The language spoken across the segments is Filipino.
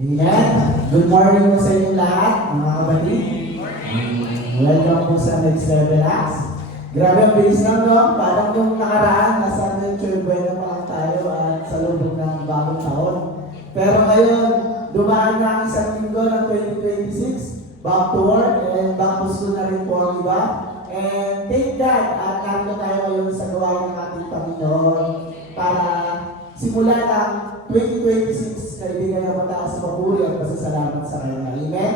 Amen. Good morning po sa inyo lahat, mga kapatid. Welcome po sa Next Level Acts. Grabe ang bilis lang, no? Parang yung nakaraan, nasa Noche Buena pa lang tayo at sa loob ng bagong taon. Pero ngayon, dumaan na ang isang linggo ng 2026, back to work, and back to school na rin po ang iba. And thank God, at narito tayo ngayon sa gawain ng ating Panginoon para simulan ang 2026, kaibigan ng mataas sa papuri at pasasalamat sa Kanya. Amen?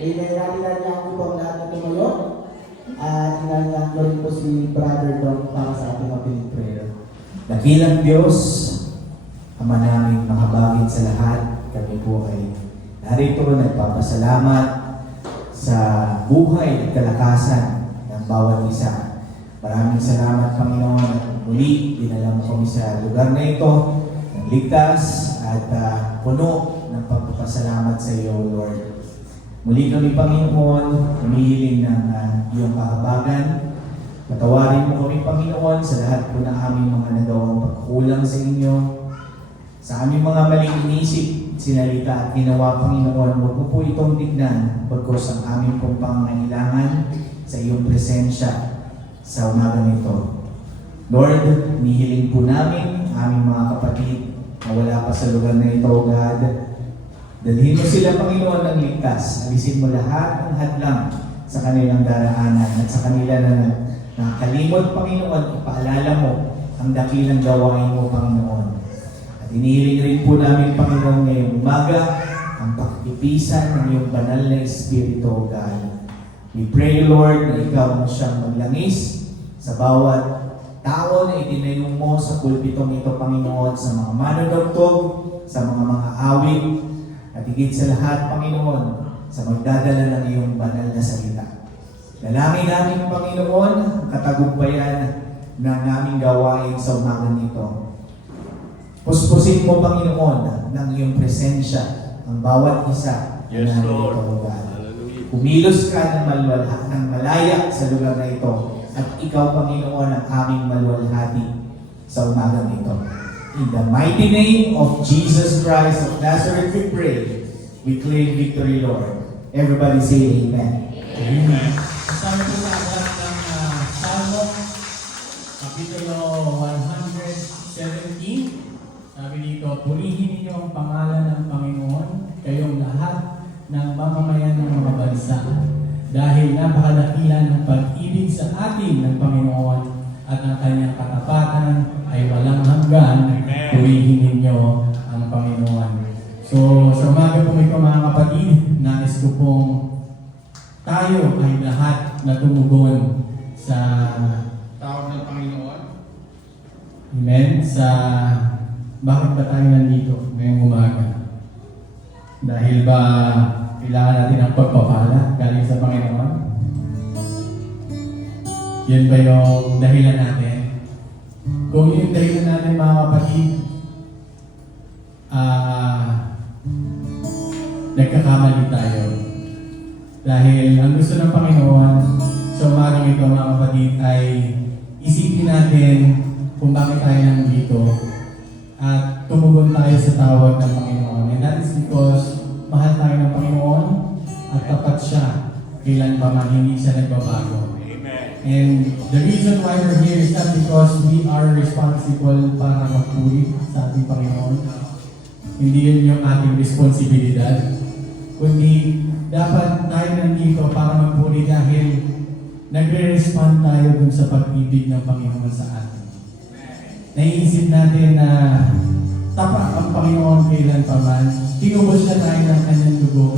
Amen. Natin po ang lahat na tumayo. At hinanyan ko rin po si Brother Dom para sa ating opening prayer. Dakilang Diyos, Ama namin makabagit sa lahat, kami po ay narito nagpapasalamat sa buhay at kalakasan ng bawat isa. Maraming salamat, Panginoon, at muli dinala mo kami sa lugar na ito ng ligtas at puno ng pagpapasalamat sa iyo, Lord. Muli kami, Panginoon, humihiling ng iyong kahabagan. Patawarin mo kami, Panginoon, sa lahat po ng aming mga nagawang pagkulang sa inyo, sa aming mga maling inisip, sinalita at ginawa, Panginoon. Huwag mo po itong tignan, pagkos ang aming pong pangangailangan sa iyong presensya sa umagang ito. Lord, hinihiling po namin aming mga kapatid na wala pa sa lugar na ito, God. Dalhin mo sila, Panginoon, ng ligtas. Alisin mo lahat ng hadlang sa kanilang daraanan at sa kanila na nakakalimot, Panginoon, ipaalala mo ang dakilang gawain mo, Panginoon. At inihiling rin po namin, Panginoon, ngayong umaga ang pakikipisan ng iyong banal na Espiritu, God. We pray, Lord, na ikaw mo siyang maglangis sa bawat tao na itinayong mo sa pulpitong ito, Panginoon, sa mga manunugtog, sa mga awit, at higit sa lahat, Panginoon, sa magdadala ng iyong banal na salita. Dalangin namin, Panginoon, ang katagumpayan ng aming gawain sa umagang ito. Puspusin mo, Panginoon, ng iyong presensya ang bawat isa Yes, na Lord. narito. Kumilos ka ng malaya sa lugar na ito at ikaw, Panginoon, ang aming maluwalhati sa umagang ito. In the mighty name of Jesus Christ of Nazareth, we pray. We claim victory, Lord. Everybody say Amen. Amen. Sabi po sa aklat ng Salmo, Kapitulo 117, sabi dito, purihin ninyo ang pangalan ng Panginoon, kayong lahat ng mamamayan ng mga bansa, dahil napakadakila ng pag-ibig sa atin ng Panginoon at ang kanyang katapatan ay walang hanggan. Purihin ninyo ang Panginoon. So, sa umaga po ito, mga kapatid, nais ko pong tayo ay lahat na tumugon sa tawag ng Panginoon. Amen? Sa bakit ba tayo nandito ngayong umaga? Dahil ba kailangan natin ang pagpapala galing sa Panginoon? Yan ba yung dahilan natin? Kung yung dahilan natin, mga kapatid, nagkakamali tayo. Dahil ang gusto ng Panginoon sa umagang ito, mga kapatid, ay isipin natin kung bakit tayo nandito at tumugon tayo sa tawag ng Panginoon. And that is because mahal tayo ng Panginoon at tapat siya kailan pa man hindi siya nagbabago. And the reason why we're here is not because we are responsible para magpuri sa ating Panginoon. Hindi yun yung ating responsibilidad. Kundi dapat tayo nandito para magpuri dahil nagre-respond tayo dun sa pag-ibig ng Panginoon sa atin. Naiisip natin na tapat ang Panginoon kailan pa man. Tinubos na tayo ng kanyang dugo.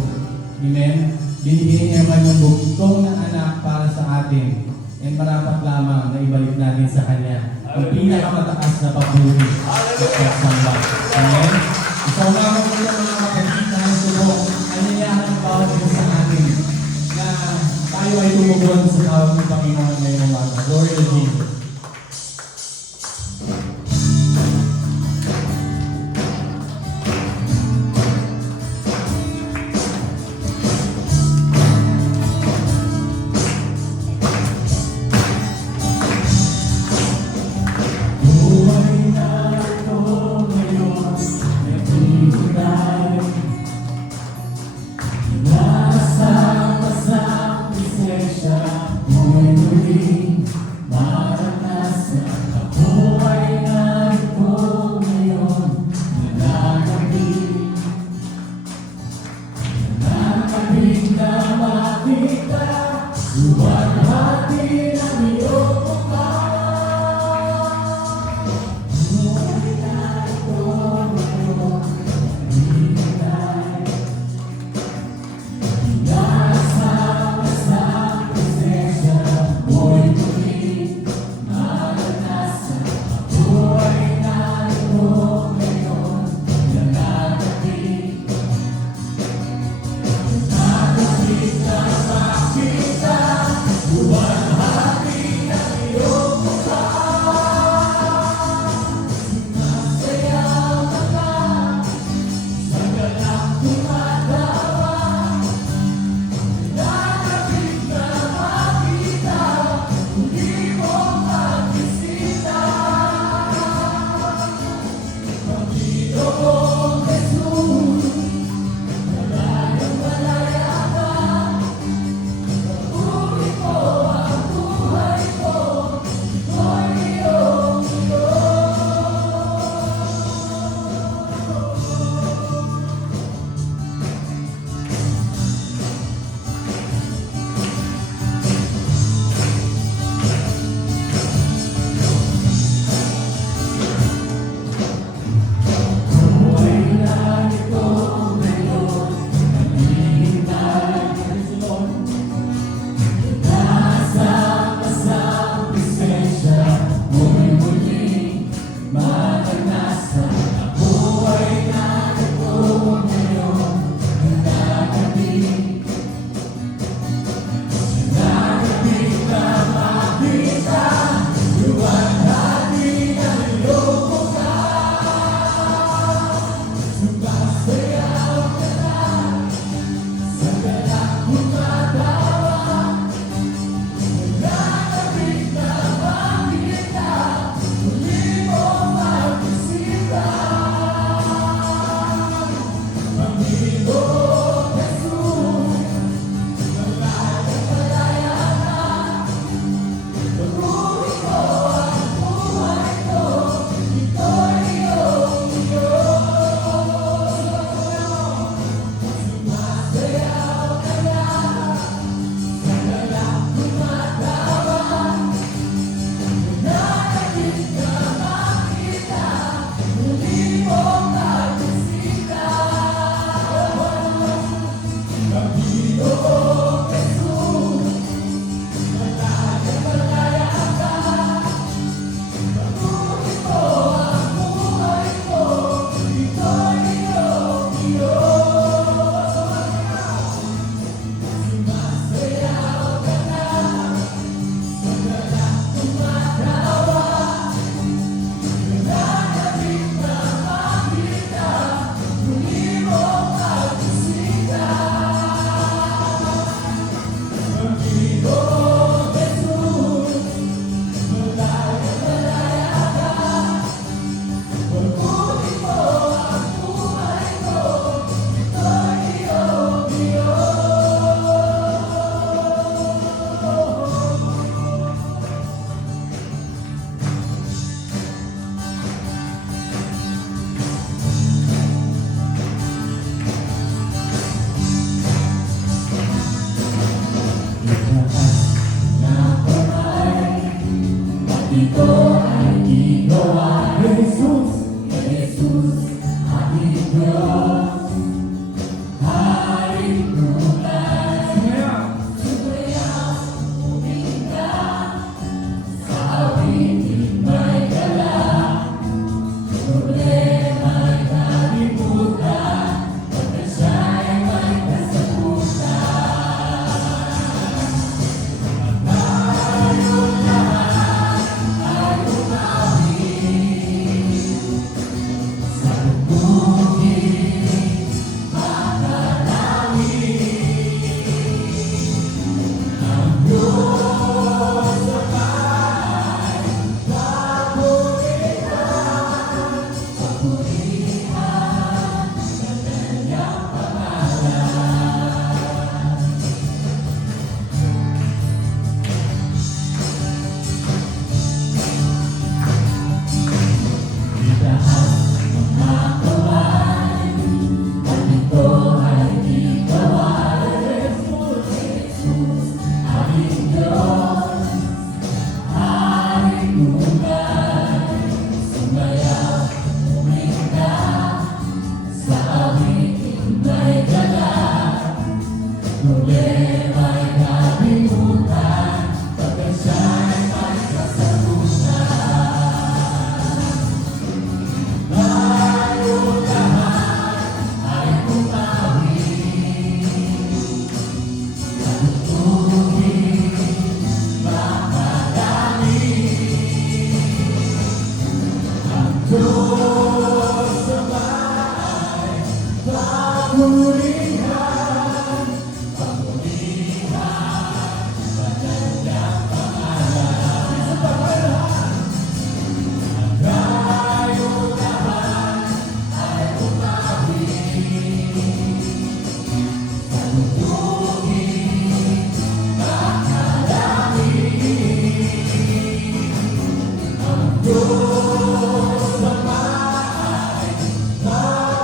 Amen? Binigyan niya man yung bugtong na anak para sa atin. And marapat lamang na ibalik natin sa Kanya ang pinakamataas na papuri at pagsamba. Amen? Isang umaga po na mga kapatid na subok, anyayahan ang bawat isa sa atin na tayo ay tumugon sa tawag ng Panginoon ngayong umaga. Glory to Jesus. Buhay na ito ngayon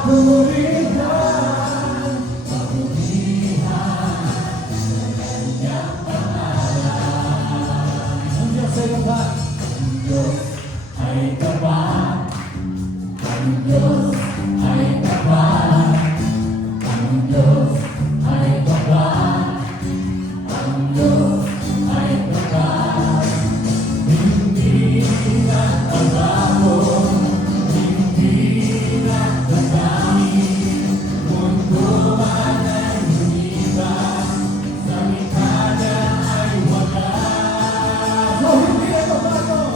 Ang Diyos ay tapat. No, hindi na tapato.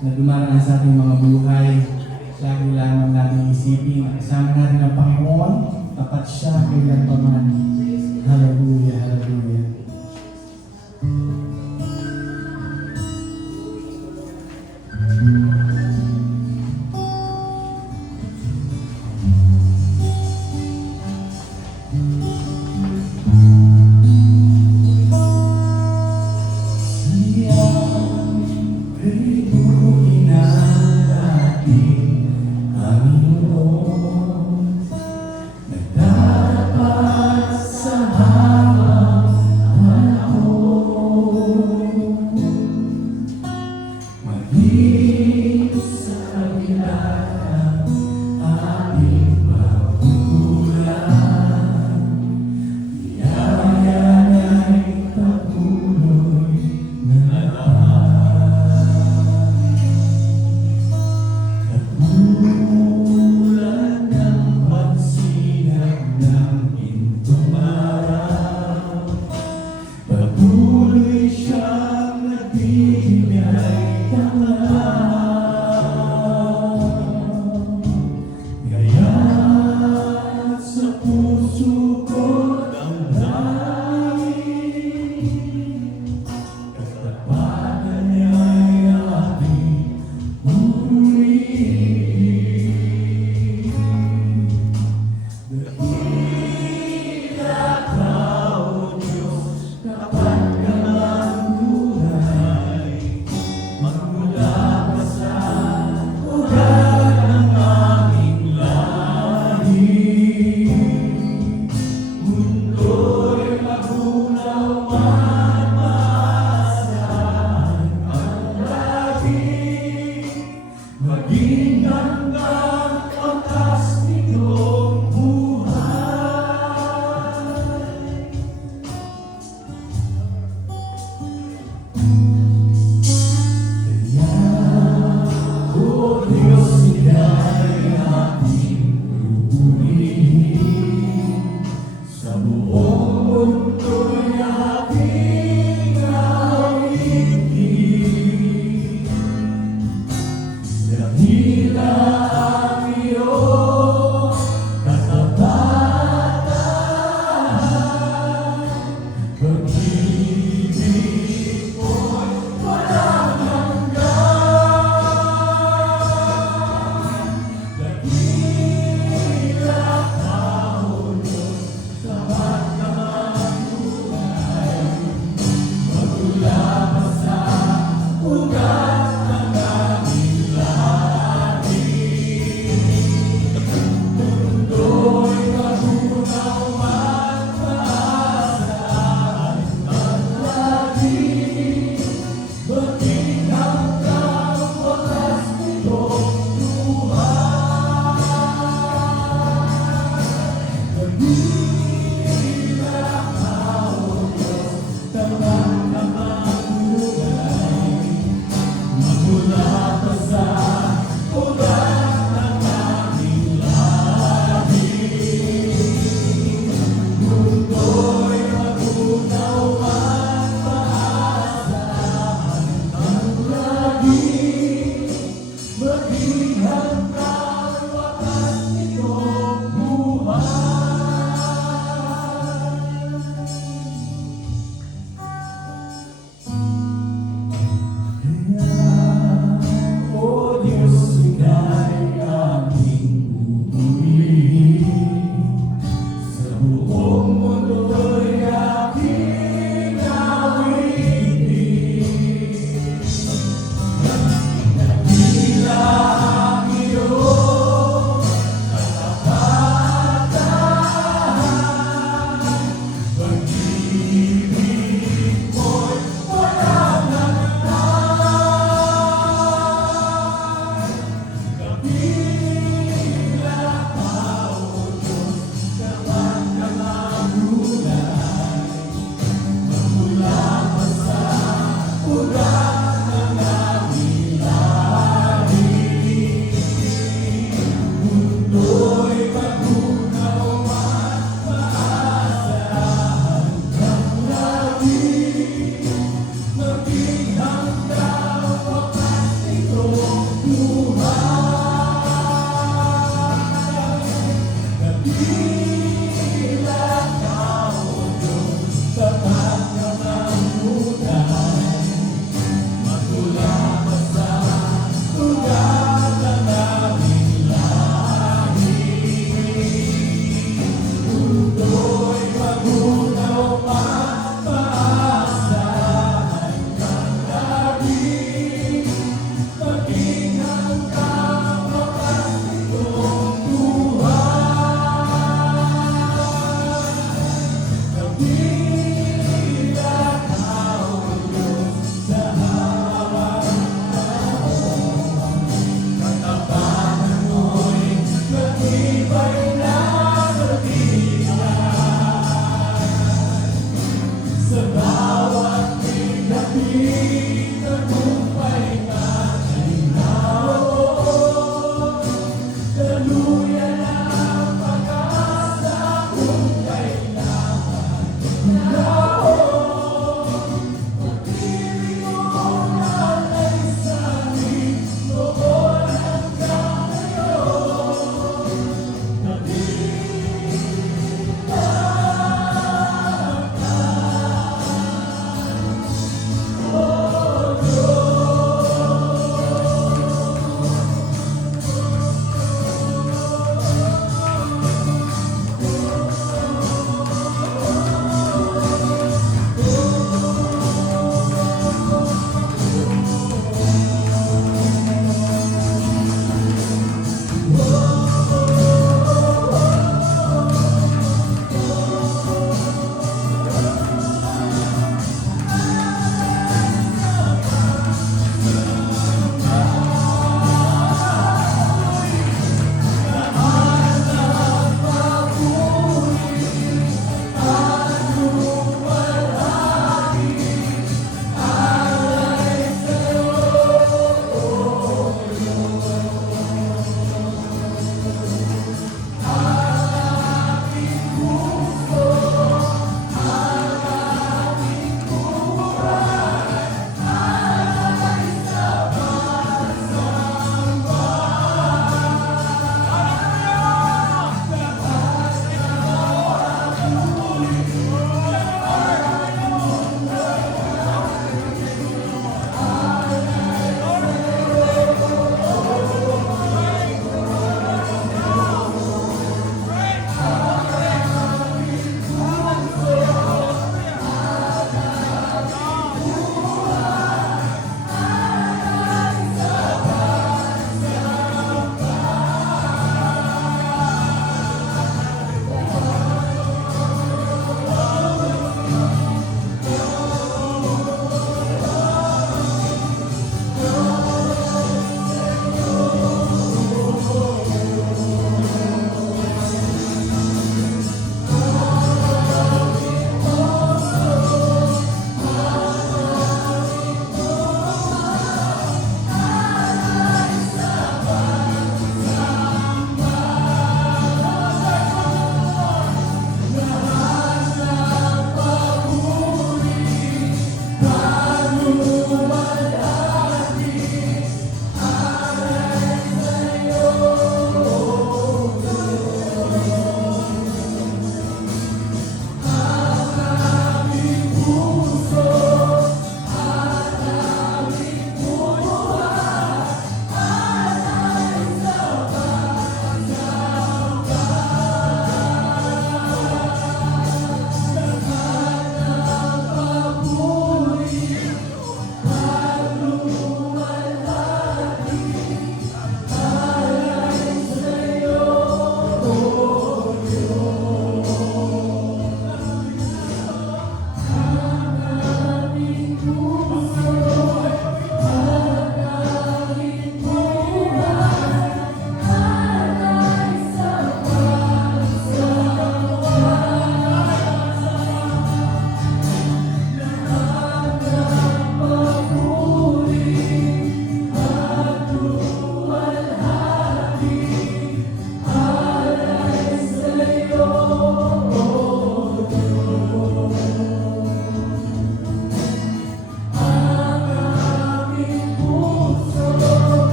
na dumaraan sa ating mga buhay. Lagi lamang natin isipin na kasama natin ang Panginoon, tapat siya kailan pa man. Hallelujah, hallelujah. Nagdarapa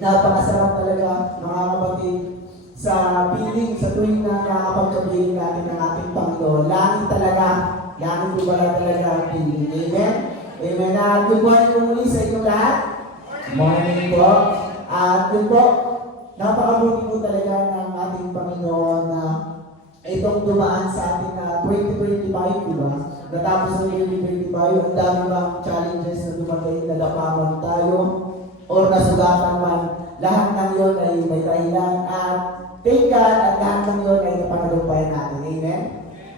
Napakasarap talaga, mga kapatid, sa piling, sa tuwing na nakakapagkapiling natin ng ating Panginoon. Langit talaga, langit po pala talaga ang piling. Amen? Amen. Good morning po muli sa inyong lahat. Morning po. At yun po, napakabuti po talaga ng ating Panginoon na itong dumaan sa atin na 2025, di ba? Natapos ng 2025, ang dami bang challenges na dumating, nalapaman tayo, o nasugatan man, lahat ng yun ay may dahilan at thank God at lahat ng yun ay napanalumpayan natin. Amen?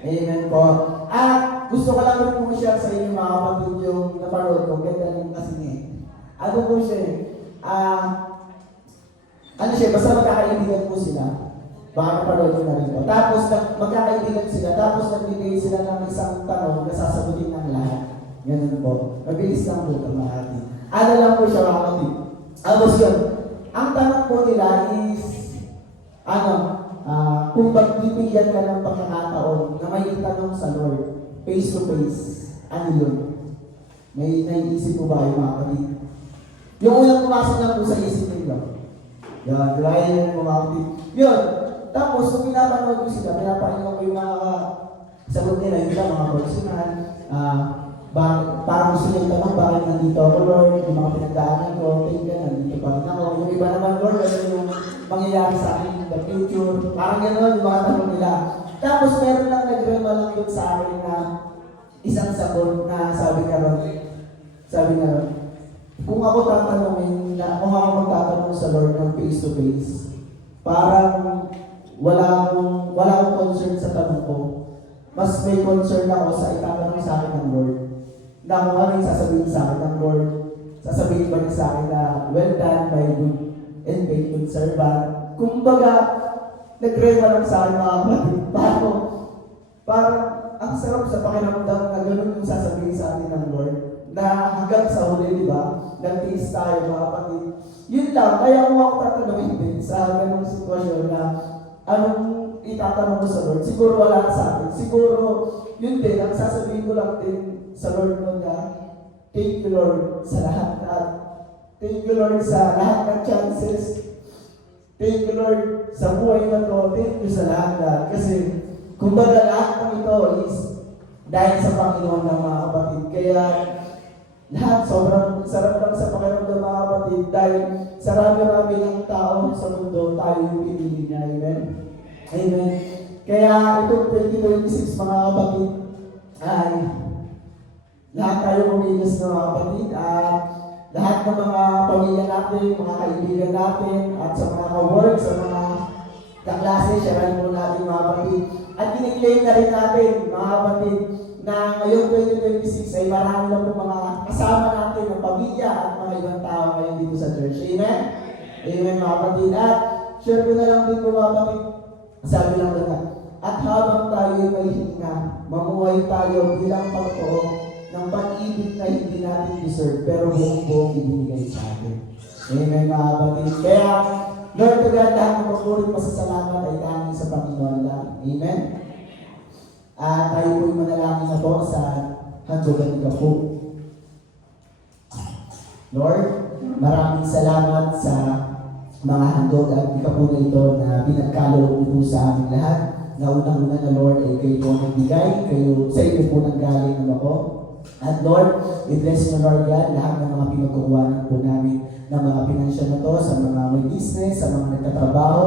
Amen po. At gusto ko lang rin po siya sa inyo mga kapatid yung naparoon ko. Ganda lang kasi niya. Ano po siya ano siya, basta magkakaibigan po sila. Baka naparoon ko na rin po. Tapos magkakaibigan sila, tapos nagbibigay sila ng isang tanong na sasagutin ng lahat. Ganun po. Mabilis lang po ito mga kapatid. Ano lang po siya mga kapatid. Tapos yun, ang tanong po nila is, kung magbibigyan ka ng pagkakataon na may itanong sa Lord, face to face, ano yun? May naiisip po ba yung mga kapatid? Yung unang pumasok lang po sa isip nila. Yan, di ba? Yan yung mga kapatid. Yun, tapos kung pinapanood ko sila, pinapanood ko yung mga sagot nila, yung mga personal, parang gusto niya tanong, bakit nandito ako, Lord? Yung mga pinagdaanan ko, thank you, nandito pa rin ako. Yung iba naman, Lord, ano yung mangyayari sa akin in the future? Parang gano'n, yung mga tanong nila. Tapos meron lang nagrema lang doon sa akin na isang sagot na sabi nga ron, kung ako tatanungin, kung ako magtatanong sa Lord ng face to face, parang wala akong concern sa tanong ko. Mas may concern ako sa itatanong sa akin ng Lord. Na kung ano yung sasabihin sa akin ng Lord, sasabihin ba niya sa akin na, well done, my good and faithful servant. Kumbaga, nagrema lang sa akin mga kapatid. Parang ang sarap sa pakiramdam na gano'n yung sasabihin sa atin ng Lord. Na hanggang sa huli, di ba? Nag-tiis tayo mga kapatid. Yun lang, kaya kung ako tatanungin din sa ganong sitwasyon na anong itatanong ko sa Lord, siguro wala sa akin. Siguro, yun din, ang sasabihin ko lang din sa Lord mo na, thank you Lord sa lahat na, thank you Lord sa lahat ng chances, thank you Lord sa buhay na to, thank you sa lahat na, kasi kumbaga lahat ng ito is dahil sa Panginoon ng mga kapatid. Kaya lahat sobrang sarap lang sa pakiramdam mga kapatid dahil sa rami-rami ng tao sa mundo tayo yung pinili niya. Amen? Amen. Kaya itong 2026 mga kapatid ay lahat tayo kumilos na mga kapatid at lahat ng mga pamilya natin, mga kaibigan natin at sa mga ka-work, sa mga kaklase, sharean mo natin mga kapatid. At kiniklaim na rin natin mga kapatid na ngayong 2026 ay marami na po mga kasama natin ng pamilya at mga ibang tao ngayon dito sa church. Amen? Amen mga kapatid. At share ko na lang din po mga kapatid. Sabi lang na, at habang tayo may hinga, mamuhay tayo bilang pagtoo ng pag-ibig na hindi natin deserve, pero buong-buong ibinigay sa atin. Amen mga kapatid. Kaya, Lord to God, lahat ng mapulit pasasalamat ay tanging sa Panginoon lang. Amen? At tayo po'y manalangin na po sa handog at po. Lord, maraming salamat sa mga handog at ikapo na ito na pinagkaloob po sa aming lahat. Na unang-una na Lord ay kayo po nagbigay, sa iyo po nanggaling naman ako. At Lord, i-bless mo Lord God lahat ng mga pinagkukuhanan po namin ng mga pinansyal na to sa mga may business, sa mga nagtatrabaho.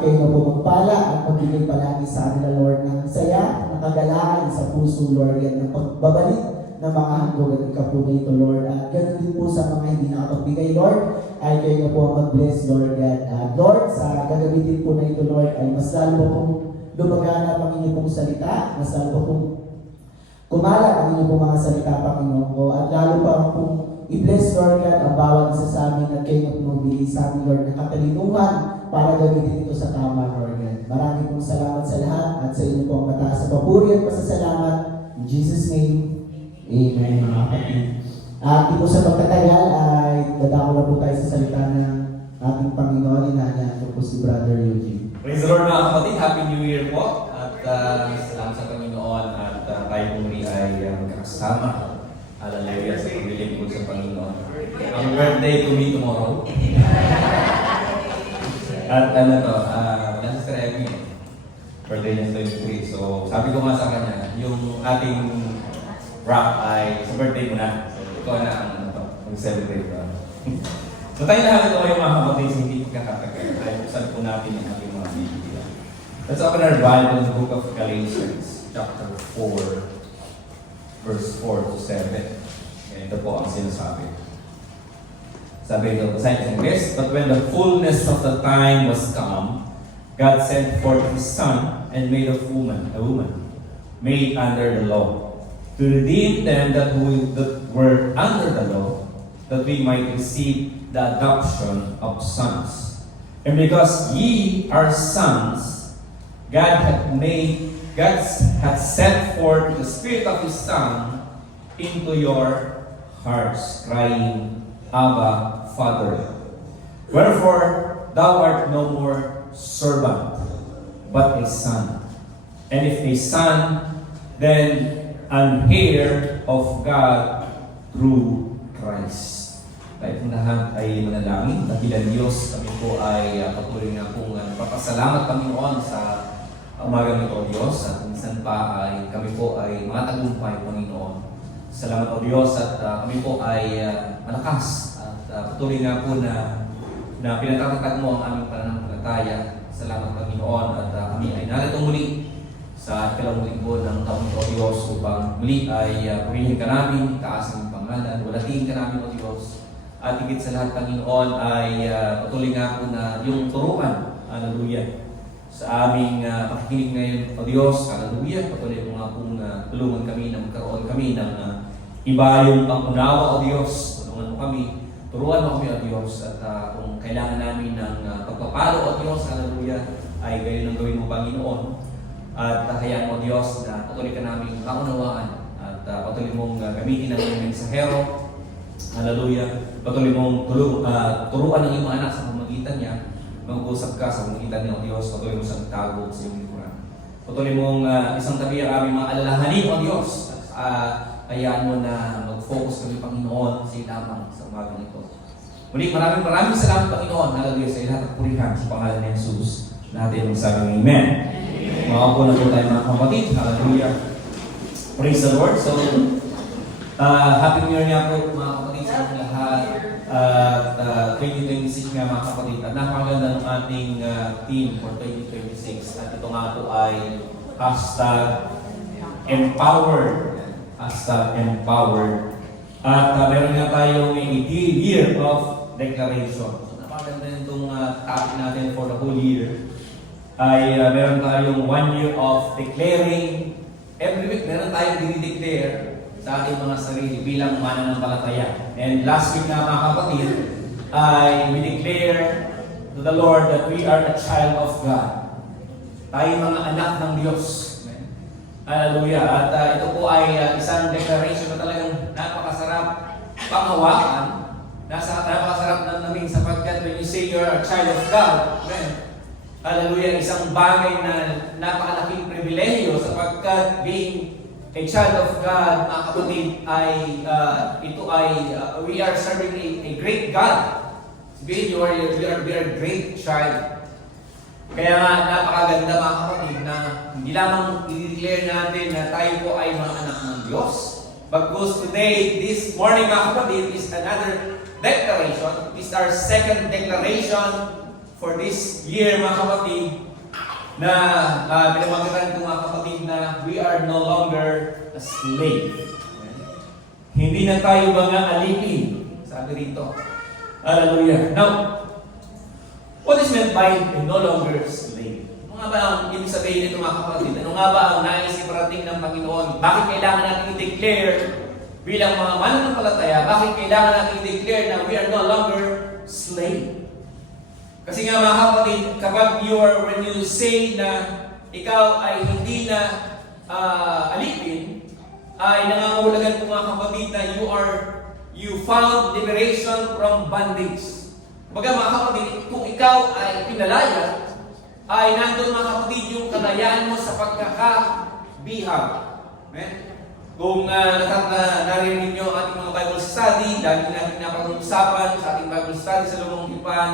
Kayo na po magpala at magbigay palagi sa kanila Lord ng saya, ng kagalaan sa puso Lord God, ng pagbabalik ng mga handog at ikapo na ito Lord. At ganoon din po sa mga hindi nakapagbigay Lord, ay kayo na po mag-bless Lord God. At Lord, sa gagamitin po na ito Lord, ay mas lalo po pong lumaganap ang inyong pong salita, mas lalo po pong kumalat ang inyong pong mga salita, Panginoon ko, at lalo pa pong i-bless, Lord God, ang bawat isa sa amin at kayo na pumabili sa amin, Lord, ng katalinuhan para gamitin ito sa tama, Lord God. Maraming pong salamat sa lahat at sa inyo pong mataas sa papuri at pasasalamat. In Jesus' name, Amen, mga kapatid. At di po sa pagtatagal ay dadako na po tayo sa salita ng ating Panginoon. Inanya ko po si Brother Eugene. Praise the Lord mga kapatid, Happy New Year po at salamat sa Panginoon at tayo muli ay magkakasama. Hallelujah sa paglilingkod sa Panginoon. Ang birthday to me tomorrow. At ano to, wala si Sister Emmy. Birthday niya 23. So, sabi ko nga sa kanya, yung ating rap ay sa birthday mo na. So, ikaw na ang ano to, mag-celebrate ko. So, tayo lahat ito yung mga kapatid, hindi kakatagal. Ay, buksan po natin yung ating mga Biblia. Let's open our Bible in the book of Galatians, chapter 4, verse 4 to 7. Ito po ang sinasabi. Sabi ito, sa English, but when the fullness of the time was come, God sent forth His Son and made a woman, made under the law, to redeem them that were under the law, that we might receive the adoption of sons. And because ye are sons, God had sent forth the Spirit of His Son into your hearts, crying, Abba, Father. Wherefore, thou art no more servant, but a son. And if a son, then an heir of God through Christ. Tayo po lahat ay manalangin. Dakilan Diyos, kami po ay patuloy na pong papasalamat Panginoon sa umagang ito, Diyos. At minsan pa ay kami po ay matagumpay, Panginoon. Salamat o Diyos at kami po ay malakas at patuloy nga po na pinatatatag mo ang aming pananampalataya. Salamat Panginoon at kami ay narito muli sa ikalawang linggo ng taong ito o Diyos upang muli ay purihin ka namin, taasan ang pangalan, walatiin ka namin o Diyos. At higit sa lahat Panginoon ay patuloy nga po na yung turuan, hallelujah, sa aming pakikinig ngayon o Diyos, hallelujah, patuloy mo nga pong tulungan kami na magkaroon kami ng iba yung pangunawa o Diyos. Tulungan mo kami, turuan mo kami o Diyos at kung kailangan namin ng pagpapalo o Diyos, hallelujah, ay gayon ang gawin mo Panginoon. At hayaan mo Diyos na patuloy ka namin maunawaan at patuloy mong gamitin ang iyong mensahero, hallelujah, patuloy mong turuan ng iyong mga anak sa pamagitan niya, mag-usap ka sa pamagitan niya o Diyos, patuloy mo siyang tago sa iyong likuran. Patuloy mong isang tabi ang aming mga alalahanin o Diyos. Hayaan mo na mag-focus kami Panginoon sa lamang sa umagang ito. Muli, maraming salamat Panginoon. Hallelujah sa lahat at purihan sa pangalan ni Jesus. Natin ang sabing Amen. Makapo na po tayo mga kapatid. Hallelujah. Praise the Lord. So, Happy New Year nga po mga kapatid sa ating lahat. 2026 nga mga kapatid. At napakaganda ng ating team for 2026. At ito nga po ay #empowered. #empowered. At meron nga tayong a year of declaration. So napakaganda itong topic natin for the whole year. Ay meron tayong 1 year of declaring. Every week meron tayong dinideclare sa ating mga sarili bilang mananampalataya. And last week nga mga kapatid, ay we declare to the Lord that we are a child of God. Tayo mga anak ng Diyos. Hallelujah. At ito po ay isang declaration na talagang napakasarap panghawakan. Napakasarap na namin sapagkat when you say you're a child of God, amen. Hallelujah. Isang bagay na napakalaking pribilehiyo sapagkat being a child of God, mga kapatid, ay we are serving a great God. Sabihin, we are a great child. Kaya nga, napakaganda mga kapatid na hindi lamang i-declare natin na tayo po ay mga anak ng Diyos. Because today, this morning mga kapatid, is another declaration. This is our second declaration for this year mga kapatid na pinamagatan ko mga kapatid na we are no longer a slave. Hindi na tayo mga alipin. Sabi rito. Hallelujah. Now, what is meant by no longer slave? Ano nga ba ang ibig sabihin nito mga kapatid? Ano nga ba ang nais iparating ng Panginoon? Bakit kailangan natin i-declare bilang mga mananampalataya? Bakit kailangan natin i-declare na we are no longer slave? Kasi nga mga kapatid, when you say na ikaw ay hindi na alipin, ay nangangahulugan po mga kapatid na you found liberation from bondage. Baga mga kapatid, kung ikaw ay pinalaya, ay nandun mga kapatid yung kalayaan mo sa pagkakabihag. Amen? Kung narinig nyo ating mga Bible study, dahil natin napag-usapan sa ating Bible study sa lumang tipan,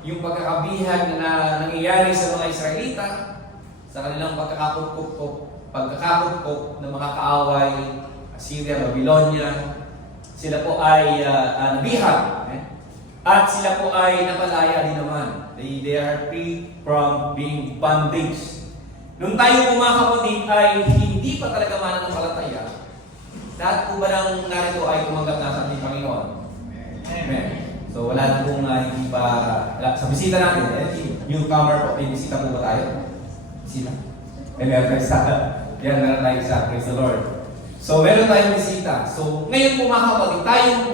yung pagkakabihag na nangyayari sa mga Israelita, sa kanilang pagkakapukpok ng mga kaaway, Assyria, Babylonia, sila po ay nabihag. At sila po ay napalaya din naman. They are free from being bondage. Nung tayo po mga kapatid ay hindi pa talaga mananampalataya, lahat po ba ng narito ay tumanggap na sa ating Panginoon? Amen. So wala na pong hindi pa, sa bisita natin, newcomer po, may bisita po ba tayo? Bisita? Meron tayo isa. Yan, meron tayo isa. Praise the Lord. So meron tayong bisita. So ngayon po mga kapatid,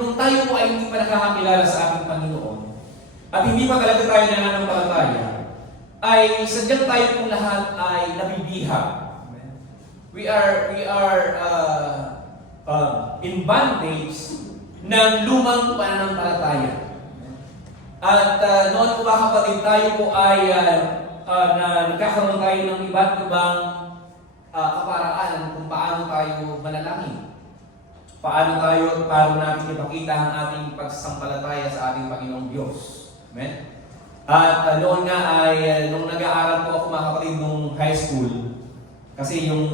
nung tayo po ay hindi pa nakakakilala sa ating Panginoon, at hindi pa talaga tayo nananampalataya, ay sadyang tayo pong lahat ay nabibihag. We are in bondage ng lumang pananampalataya. At noon po mga kapatid, tayo po ay nagkakaroon tayo ng iba't ibang kaparaan kung paano tayo manalangin. Paano natin ipakita ang ating pagsasampalataya sa ating Panginoong Diyos. Amen? At noon nga ay, nung nag-aaral po ako mga kapatid nung high school, kasi yung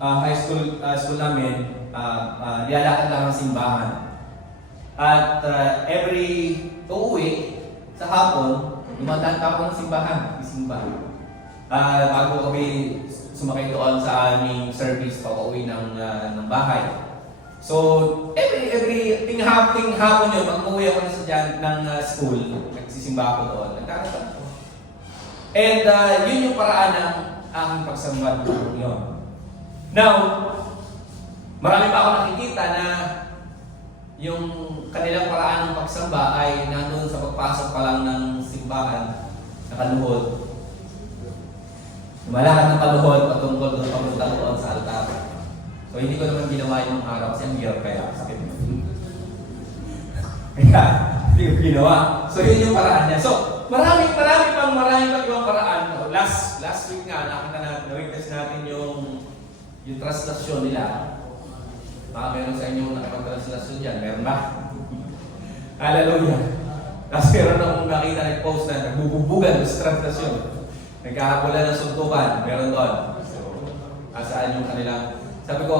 high school namin, nilalakad lang ang simbahan. At every uuwi sa hapon, dumadaan pa ako ng simbahan, bago kami sumakay doon sa aming service pauwi ng bahay. So, every ting hapon yun, mag-uwi ako na sa dyan ng school, nagsisimba ako doon, nagkakasal ko. And yun yung paraan ng aking pagsamba yun. Now, marami pa ako nakikita na yung kanilang paraan ng pagsamba ay nandun sa pagpasok pa lang ng simbahan, nakaluhod. Lumalakad ng kaluhod patungkol doon papunta doon sa altar. So hindi ko naman ginawa yung araw kasi ang hirap kaya sakit mo. Kaya hindi ko ginawa. So yun yung paraan niya. So marami pang ibang paraan. Last week nga na-witness natin yung translasyon nila. Meron sa inyo nakapag-translasyon dyan. Meron ba? Hallelujah. Tapos meron akong nakita nag-post na nagbububugan sa translasyon. Nagkahabulan ng suntukan. Meron doon. So, asaan yung kanilang... Sabi ko,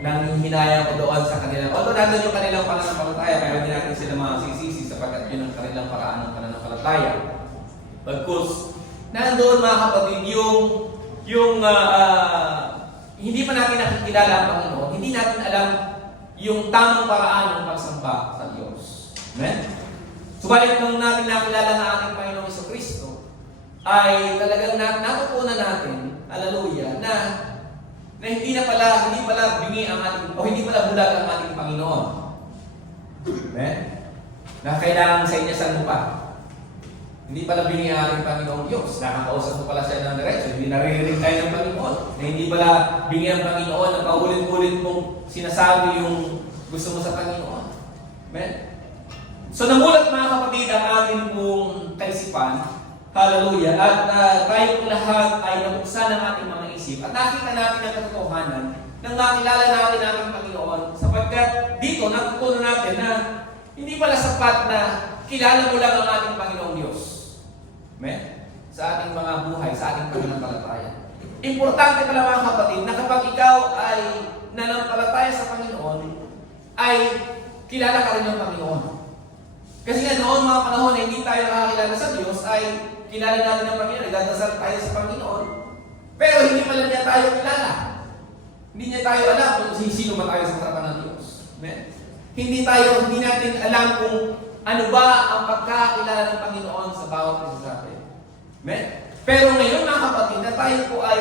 nanghihinayang ko doon sa kanila. Although nandun yung kanilang pananampalataya, pero hindi natin sila masisisi sapagkat yun ang kanilang paraan ng pananampalataya. Bagkus, nandun mga kapatid, hindi pa natin nakikilala ang Panginoon, hindi natin alam yung tamang paraan ng pagsamba sa Diyos. Amen? Subalit nung natin nakilala ng ating Panginoong Jesucristo, ay talagang natutunan natin, hallelujah, na hindi pala bingi ang ating, o hindi pala bulag ang ating Panginoon. Amen? Na kailangan sa inyasan mo pa. Hindi pala bingi ang ating Panginoong Diyos. Nakakausap mo pala siya ng diretso. Hindi naririnig tayo ng Panginoon. Na hindi pala bingi ang Panginoon na paulit-ulit mong sinasabi yung gusto mo sa Panginoon. Amen? So namulat mga kapatid ang ating pong kaisipan. Hallelujah. At tayo pong lahat ay nabuksan ng ating mga isip at nakita natin ang katotohanan nang makilala natin ang ating Panginoon sapagkat dito natutunan natin na hindi pala sapat na kilala mo lang ang ating Panginoong Diyos. Amen? Sa ating mga buhay, sa ating pananampalataya. Importante pala mga kapatid na kapag ikaw ay nanampalataya sa Panginoon, ay kilala ka rin ng Panginoon. Kasi nga noon mga panahon na hindi tayo nakakilala sa Diyos ay kilala natin ang Panginoon, nagdadasal tayo sa Panginoon, pero hindi pala niya tayo kilala. Hindi niya tayo alam kung sino ba tayo sa harapan ng Diyos. Amen? Hindi natin alam kung ano ba ang pagkakilala ng Panginoon sa bawat isa sa atin. Amen? Pero ngayon mga kapatid, na tayo po ay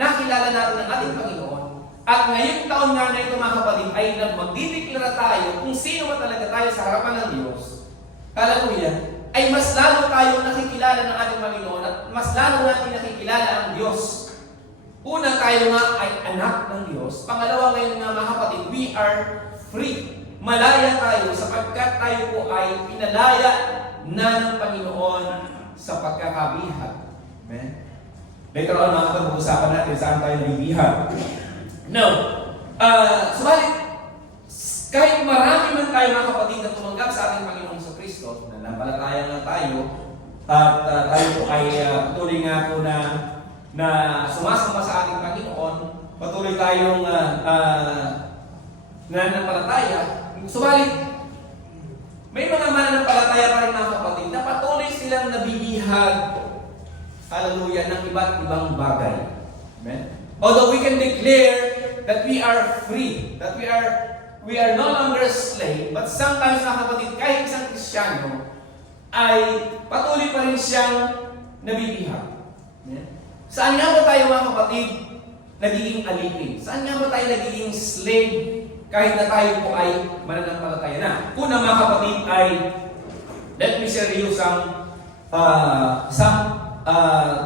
nakilala natin ang ating Panginoon, at ngayong taon nga na ito mga kapatid, ay magdideklara tayo kung sino ba talaga tayo sa harapan ng Diyos. Hallelujah. Ay mas lalo tayong nakikilala ng ating Panginoon at mas lalo natin nakikilala ang Diyos. Una, tayo nga ay anak ng Diyos. Pangalawa, ngayon nga mga kapatid, we are free. Malaya tayo sapagkat tayo po ay pinalaya na ng Panginoon sa pagkakabihag. Amen? Later on, mga kapatid, mag-usapan natin saan tayo bibihag. Now, subalit, kahit marami man tayo mga kapatid na tumanggap sa ating Panginoong Kristo, nanampalataya nga tayo, tayo at tayo po ay patuloy nga po na sumasama sa ating Panginoon, patuloy tayong nananampalataya. Subalit, may mga mananampalataya pa rin mga kapatid na patuloy silang nabibihag, hallelujah, ng iba't ibang bagay. Amen? Although we can declare that we are free, that we are no longer slave, but sometimes mga kapatid, kahit isang Kristiyano, ay patuloy pa rin siyang nabibihag. Amen? Saan nga ba tayo mga kapatid nagiging alipin? Saan nga ba tayo nagiging slave kahit na tayo po ay mananampalataya na? Una mga kapatid ay, let me share you some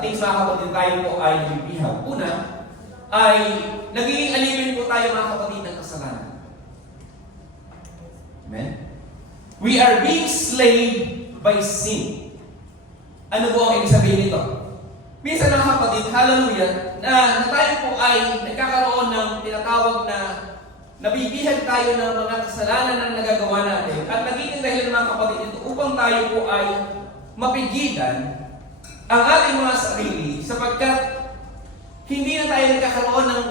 things mga kapatid tayo po ay nabibihag. Una ay nagiging alipin po tayo mga kapatid ng kasalanan. Amen? We are being slave by sin. Ano po ang ibig sabihin nito? Minsan mga kapatid, hallelujah, na tayo po ay nagkakaroon ng tinatawag na nabibihag tayo ng mga kasalanan na nagagawa natin at nagiging dahilan mga kapatid ito upang tayo po ay mapigilan ang ating mga sarili sapagkat hindi na tayo nagkakaroon ng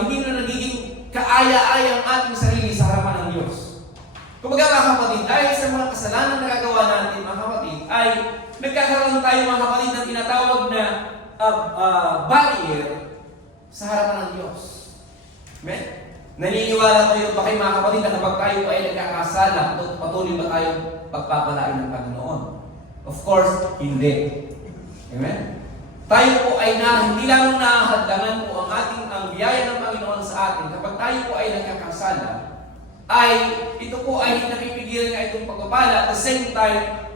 hindi na nagiging kaaya-aya ang ating sarili sa harapan ng Diyos. Kumbaga mga kapatid, dahil sa mga kasalanan na nagagawa natin mga kapatid, ay nagkakaroon tayo mga kapatid ng tinatawag na barrier sa harapan ng Diyos. Amen? Naniniwala tayo ba kayo mga kapatid na kapag tayo ay nagkakasala, patuloy ba tayo pagpapalain ng Panginoon? Of course, hindi. Amen? Tayo po ay hindi lamang nahahadlangan po ang biyaya ng Panginoon sa atin kapag tayo po ay nagkakasala, ay ito po ay napipigilan nga itong pagpapala at the same time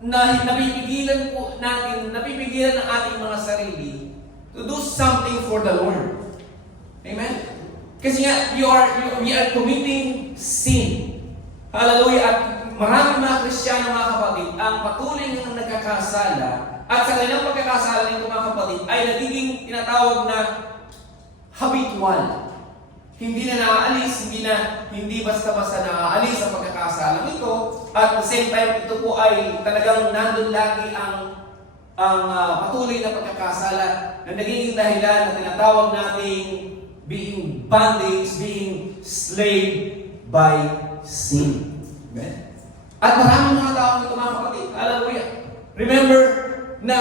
na napipigilan ng ating mga sarili to do something for the Lord. Amen? Kasi nga, we are committing sin. Hallelujah! At maraming mga Kristiyano mga kapatid ang patuloy ng nagkakasala at sa kanilang pagkakasala nito mga kapatid ay nagiging tinatawag na habitual. Hindi na naaalis, hindi basta-basta naaalis ang pagkakasala nito. At the same time, ito po ay talagang nandun lagi ang patuloy na pagkakasala na nagiging dahilan na tinatawag nating being bondage, being slave by sin. Amen? At maraming mga tao nito mga kapatid. Hallelujah. Remember na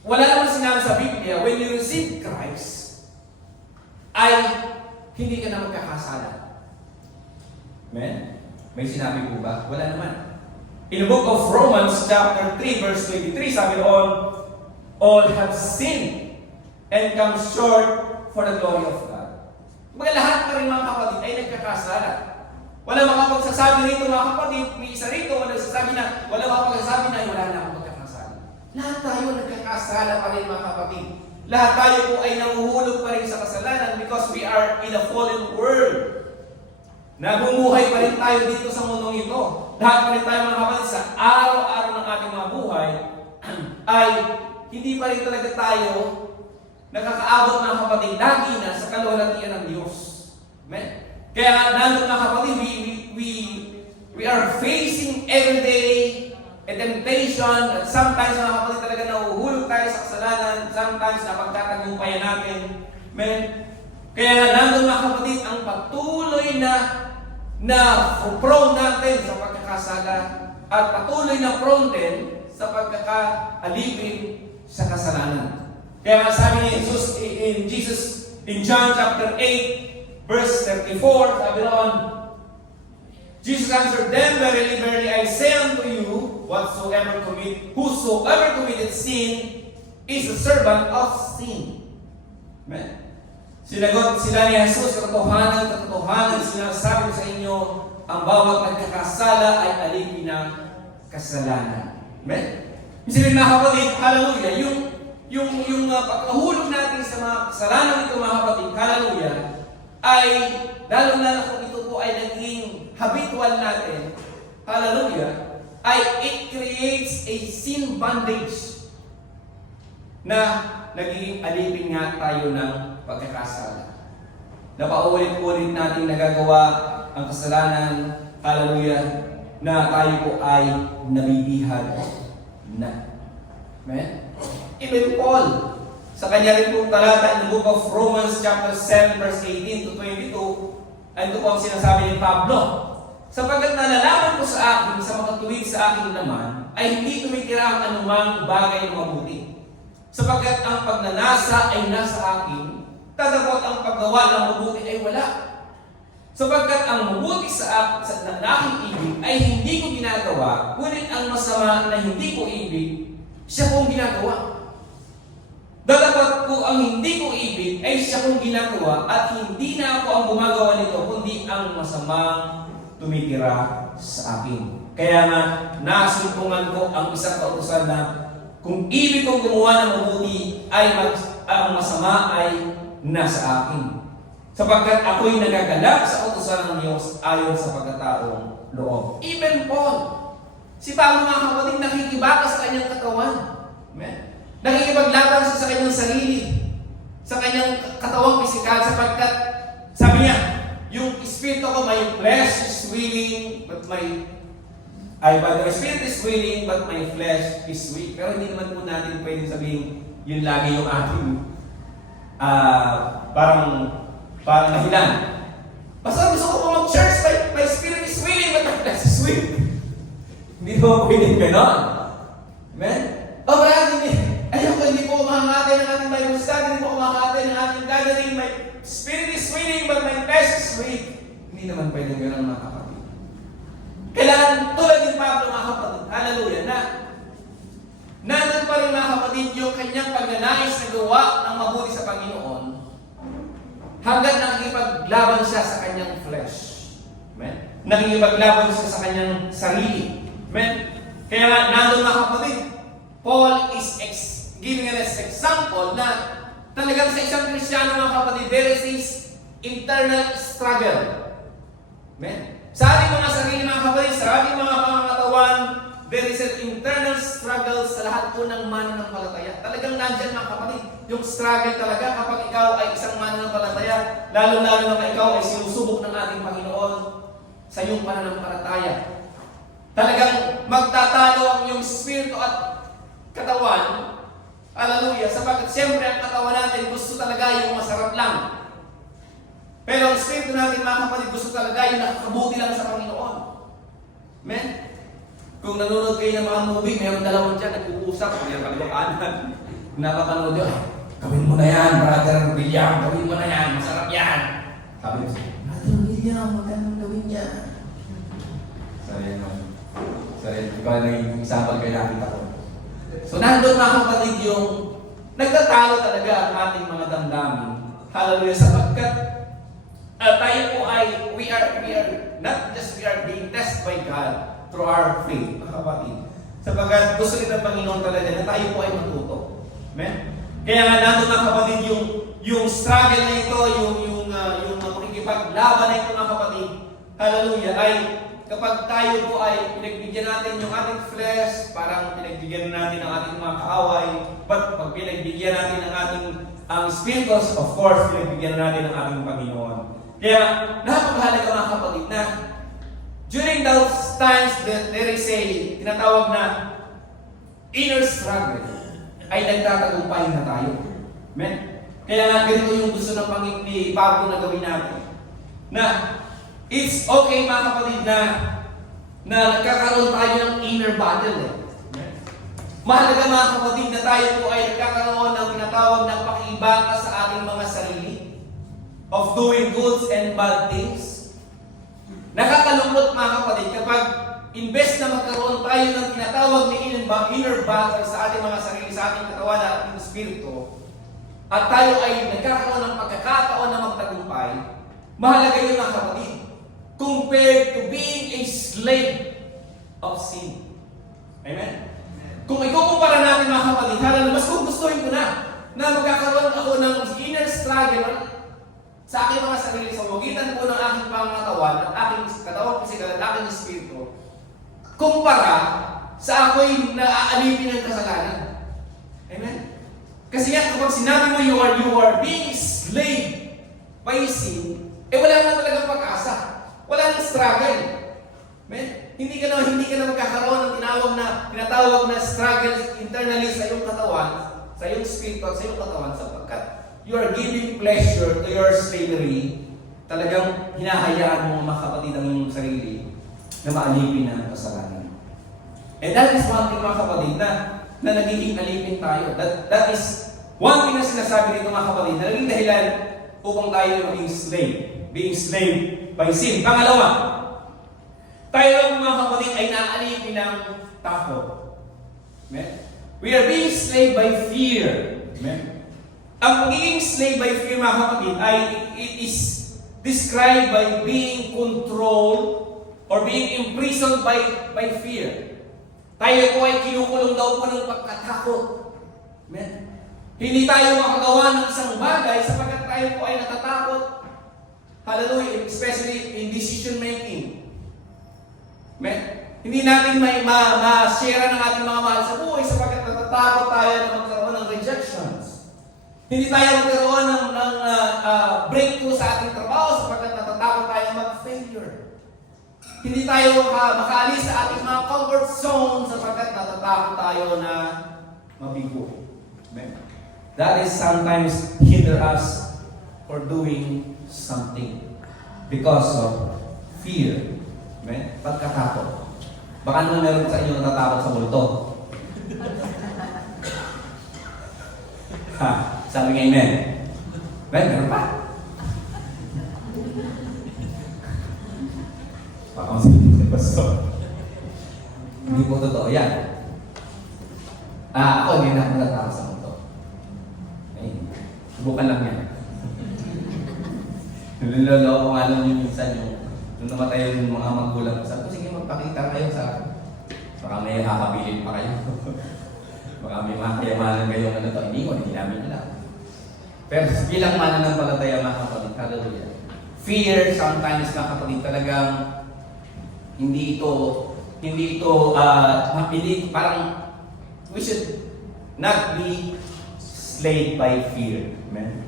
wala naman sinabi sa Biblia, when you receive Christ, ay hindi ka na magkakasala. Amen? May sinabi po ba? Wala naman. In the book of Romans chapter 3 verse 23, sabi doon, all have sinned and come short for the glory of God. Mga lahat pa rin mga kapatid ay nagkakasala. Wala makapagsasabi rito mga kapatid, may isa rito, wala makapagsasabi na wala na akong magkakasala. Lahat tayo nagkakasala pa rin mga kapatid. Lahat tayo po ay nanguhulog pa rin sa kasalanan because we are in a fallen world. Nabumuhay pa rin tayo dito sa mundong ito. Lahat pa rin tayo mga kapatid sa araw-araw ng ating mga buhay ay hindi pa rin talaga tayo nakakaabot mga kapatid lagi na sa kaluwalhatian ng Diyos. Amen? Kaya nandun mga kapatid, we are facing every day a temptation at sometimes mga kapatid talaga nahuhulog tayo sa kasalanan, sometimes napagtatagumpayan natin. Amen? Kaya nandun mga kapatid ang patuloy na prone natin sa pagkakasala at patuloy na prone din sa pagkakaalipin sa kasalanan. Kaya sabi ni Jesus in John chapter 8 verse 34, sabi noon, Jesus answered them, verily, verily, I say unto you, whosoever committed sin is a servant of sin. Amen? Sinagot sila ni Jesus, katotohanan, sinasabi ko sa inyo, ang bawat nagkakasala ay alipin ng kasalanan. Amen? Kasi mga kapatid, hallelujah, yung pagkahulog natin sa mga kasalanan nito mga kapatid, hallelujah, ay lalo-lalo kung ito po ay naging habitual natin, hallelujah, ay it creates a sin bondage na nagiging alipin nga tayo ng pagkakasala. Napaulit-ulit natin nagagawa ang kasalanan, hallelujah, na tayo po ay nabibihag na. Amen? Even Paul, sa kanya rin pong talata in the book of Romans chapter 7 verse 18 to 22, ay ito po ang sinasabi ni Pablo. Sapagkat nalalaman ko sa akin, sa makatuwid sa akin naman, ay hindi tumitira ang anumang bagay na mabuti. Sapagkat ang pagnanasa ay nasa akin, tatagot ang paggawa ng mabuti ay wala. Sapagkat ang mabuti sa aking ibig ay hindi ko ginagawa, ngunit ang masama na hindi ko ibig, siya pong ginagawa. Dadapat ko ang hindi ko ibig ay siya kong ginagawa at hindi na ako ang gumagawa nito kundi ang masamang tumitira sa akin. Kaya nga, nasumpungan ko ang isang kautusan na kung ibig kong gumawa ng mabuti ay ang masama ay nasa akin. Sapagkat ako'y nagagalak sa utusan ng Diyos ayon sa pagkataong loob. Even Paul, si Pablo mga kapatid, nakikibaka sa kanyang katawan. Amen? Nakikipaglaban siya sa kanyang sarili, sa kanyang katawang pisikal, sapagkat sabi niya, yung espiritu ko, my flesh is willing, but my spirit is willing, but my flesh is weak. Pero hindi naman po natin pwedeng sabihin, yun lagi yung ating parang dahilan. Basta gusto ko po mag-church, my spirit is willing, but my flesh is weak. Hindi po pwedeng ganon. Amen? O marami ayoko, hindi po kumakatay ng ating Bible study, hindi po kumakatay ng ating gathering, my spirit is willing, but my flesh is weak. Hindi naman pwedeng ganon mga kapatid. Kailangan tulad ni Pablo mga kapatid, hallelujah, na nandun pa rin mga kapatid yung kanyang pagnanais na gawa ng mabuti sa Panginoon hanggang nakikipaglaban siya sa kanyang flesh. Amen? Nakikipaglaban siya sa kanyang sarili. Amen? Kaya nga, nandun mga kapatid, Paul is giving us example na talagang sa isang Kristiyano mga kapatid, there is this internal struggle. Amen? Sa ating mga sarili mga kapatid, sa ating mga pangangatawan, there is an internal struggle sa lahat po ng mananampalataya. Talagang nandyan mga kapatid, yung struggle talaga kapag ikaw ay isang mananampalataya, lalo-lalo na ikaw ay sinusubok ng ating Panginoon sa iyong pananampalataya. Talagang magtatalo ang iyong spirito at katawan, hallelujah, sapagkat siyempre ang katawan natin gusto talaga yung masarap lang. Pero ang spirito natin mga kapatid gusto talaga yung nakakabuti lang sa Panginoon. Amen? Kung nanonood kayo ng mga movie, mayroong dalawang dyan, nag-uusap, mayroong kaliwang kanan. Napapanood yun, gawin mo na yan, Brother William, gawin mo na yan, masarap yan. Sabi ko, Brother William, magandang gawin yan. Sorry, ikaw na yung example kayo nakita ko. So nandun mga kapatid yung nagtatalo talaga ang ating mga damdamin. Hallelujah, sapagkat tayo po ay, we are being tested by God through our faith, mga kapatid. Sapagkat gusto rin ng Panginoon talaga na tayo po ay matuto. Amen? Kaya nga nandun mga kapatid yung struggle na ito, yung makikipaglaban na ito mga kapatid. Hallelujah, ay kapag tayo po ay pinagbigyan natin yung ating flesh, parang pinagbigyan natin ang ating mga kaaway, but pag pinagbigyan natin ang ating spiritus, of course, pinagbigyan natin ang ating Panginoon. Kaya, napakahalaga mga kapatid na during those times that there is a tinatawag na inner struggle, ay nagtatagumpay na tayo. Amen? Kaya nga, ganito yung gusto ng Panginoon ni Pablo na gawin natin. Na, it's okay mga kapatid na nagkakaroon tayo ng inner battle. Mahalaga mga kapatid na tayo po ay nagkakaroon ng tinatawag na pakibaka sa ating mga sarili of doing good and bad things. Nakakalungkot mga kapatid kapag imbes na magkaroon tayo ng tinatawag na inner battle sa ating mga sarili, sa ating katawan at ating espiritu, at tayo ay nagkakaroon ng pagkakataon na magtagumpay, mahalaga yun mga kapatid. Compared to being a slave of sin. Amen? Kung ikukumpara natin mga kapatid, mas gugustuhin ko na magkakaroon ako ng inner struggle sa aking mga sarili, sa magitan po ng aking pangatawan at aking katawang pisikal at aking espiritu, kumpara sa ako'y naaalipin ng kasalanan. Amen? Kasi nga kapag sinabi mo you are being slave by sin, wala na talagang pag-asa. Wala nang struggle. Amen? Hindi ka na magkakaroon ng tinatawag na struggles internally sa iyong katawan, sa iyong spirit at sa iyong katawan sapagkat you are giving pleasure to your slavery. Talagang hinahayaan mo mga kapatid ang iyong sarili na maalipin ng kasalanan. And that is one thing mga kapatid na nagiging alipin tayo. That is one thing na sinasabi dito mga kapatid na naging dahilan upang tayo maging slave. Being slave by sin. Pangalawa, tayo mga kapatid ay naalipin ng takot. Amen? We are being slave by fear. Amen? Ang pagiging slave by fear mga kapatid ay it is described by being controlled or being imprisoned by fear. Tayo po ay kinukulong daw po ng pagkatakot. Amen? Hindi tayo makagawa ng isang bagay sapagkat tayo po ay natatakot. Hallelujah, especially in decision making. Amen? Hindi natin may ma-share ng ating mga mahal sa buhay sapagkat natatakot tayo na magkaroon ng rejections. Hindi tayo magkaroon ng breakthrough sa ating trabaho sapagkat natatakot tayo mag-failure. Hindi tayo makaalis sa ating mga comfort zone sapagkat natatakot tayo na mabigo. Amen? That is sometimes hinder us for doing something because of fear. Amen? Pagkatakot. Baka naman meron sa inyo natatakot sa multo. Ha? Sabi nga amen. Meron pa. Baka masilip si Pastor. Hindi po totoo yan. Ako hindi na ako natatakot sa multo. Okay? Subukan lang yan. Niloloko ko nga lang yung minsan yung nung namatay yung mga magulang ko, sabi ko, sige magpakita kayo sa akin. Baka may kakabilin pa kayo. Baka may mga kayamanan kayo hindi ko, hindi namin alam. Pero bilang mananampalataya mga kapatid, hallelujah. Fear sometimes mga kapatid talagang hindi parang we should not be slave by fear. Amen?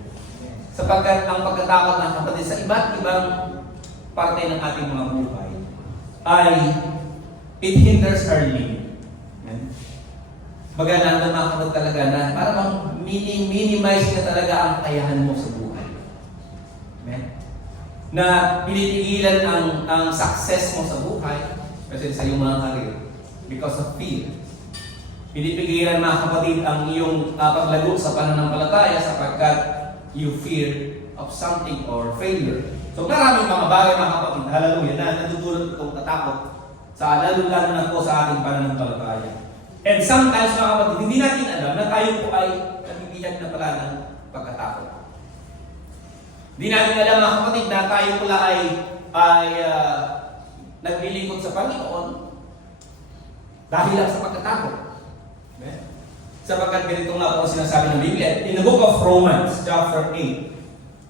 Sapagkat ang pagkatakot ng kapatid sa iba't ibang parte ng ating mga buhay ay it hinders our living. Amen? Baga nandun mga kapatid talaga na parang minimize na talaga ang kakayahan mo sa buhay. Amen? Na pinitigilan ang success mo sa buhay kasi sa iyong mga career because of fear. Pinipigilan mga kapatid ang iyong paglago sa pananampalataya sapagkat you fear of something or failure. So maraming mga bagay mga kapatid, hallelujah, na natutulot itong katakot sa lalo na po sa ating pananampalataya. And sometimes mga kapatid, hindi natin alam na tayo po ay nabibigyan na pala ng pagkatakot. Hindi natin alam mga kapatid na tayo pala ay naglilingkod sa Panginoon dahil lang sa pagkatakot. Amen? Sapagkat ganito nga po sinasabi ng Biblia. In the book of Romans, chapter 8,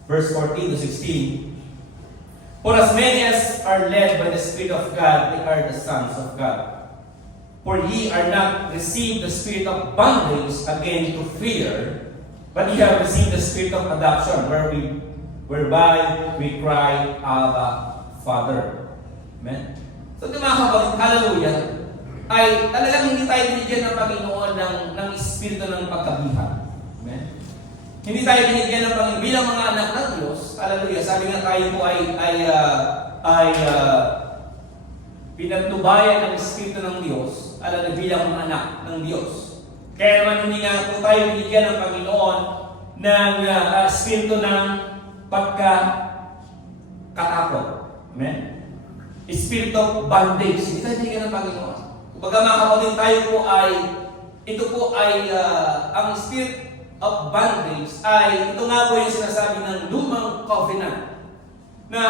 verse 14 to 16, for as many as are led by the Spirit of God, they are the sons of God. For ye are not received the spirit of bondage again to fear, but ye have received the spirit of adoption, whereby we cry, Abba, Father. Amen? So di mga kapatid, hallelujah, ay talagang hindi tayo binigyan ng Panginoon ng espiritu ng pagkabihan. Amen? Hindi tayo binigyan ng Panginoon bilang mga anak ng Diyos. Hallelujah. Sabi nga tayo po ay pinagtubayan ng espiritu ng Diyos. Hallelujah, bilang mga anak ng Diyos. Kaya naman hindi nga po tayo binigyan ng Panginoon ng espiritu ng pagkakatakot. Amen? Spirit of bondage. Hindi tayo binigyan ng Panginoon. Kumbaga mga kapatid, ito po ay ang spirit of bondage ay ito nga po yung sinasabi ng lumang covenant na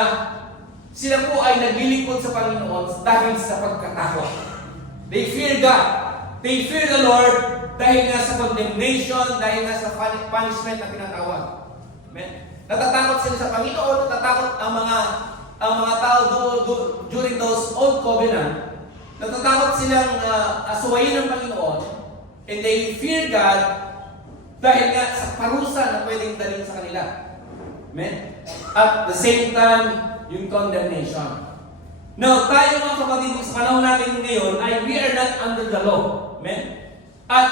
sila po ay naglilingkod sa Panginoon dahil sa pagkatakot. They fear God. They fear the Lord dahil nga sa condemnation, dahil nga sa punishment na tinatawag. Amen? Natatakot sila sa Panginoon, natatakot ang mga tao during those old covenant. Natatakot silang asuwayin ng Panginoon, and they fear God dahil nga sa parusa na pwedeng dalhin sa kanila. Amen? At the same time, yung condemnation. Now, tayo mga kapatid, sa panahon natin ngayon ay we are not under the law. Amen? At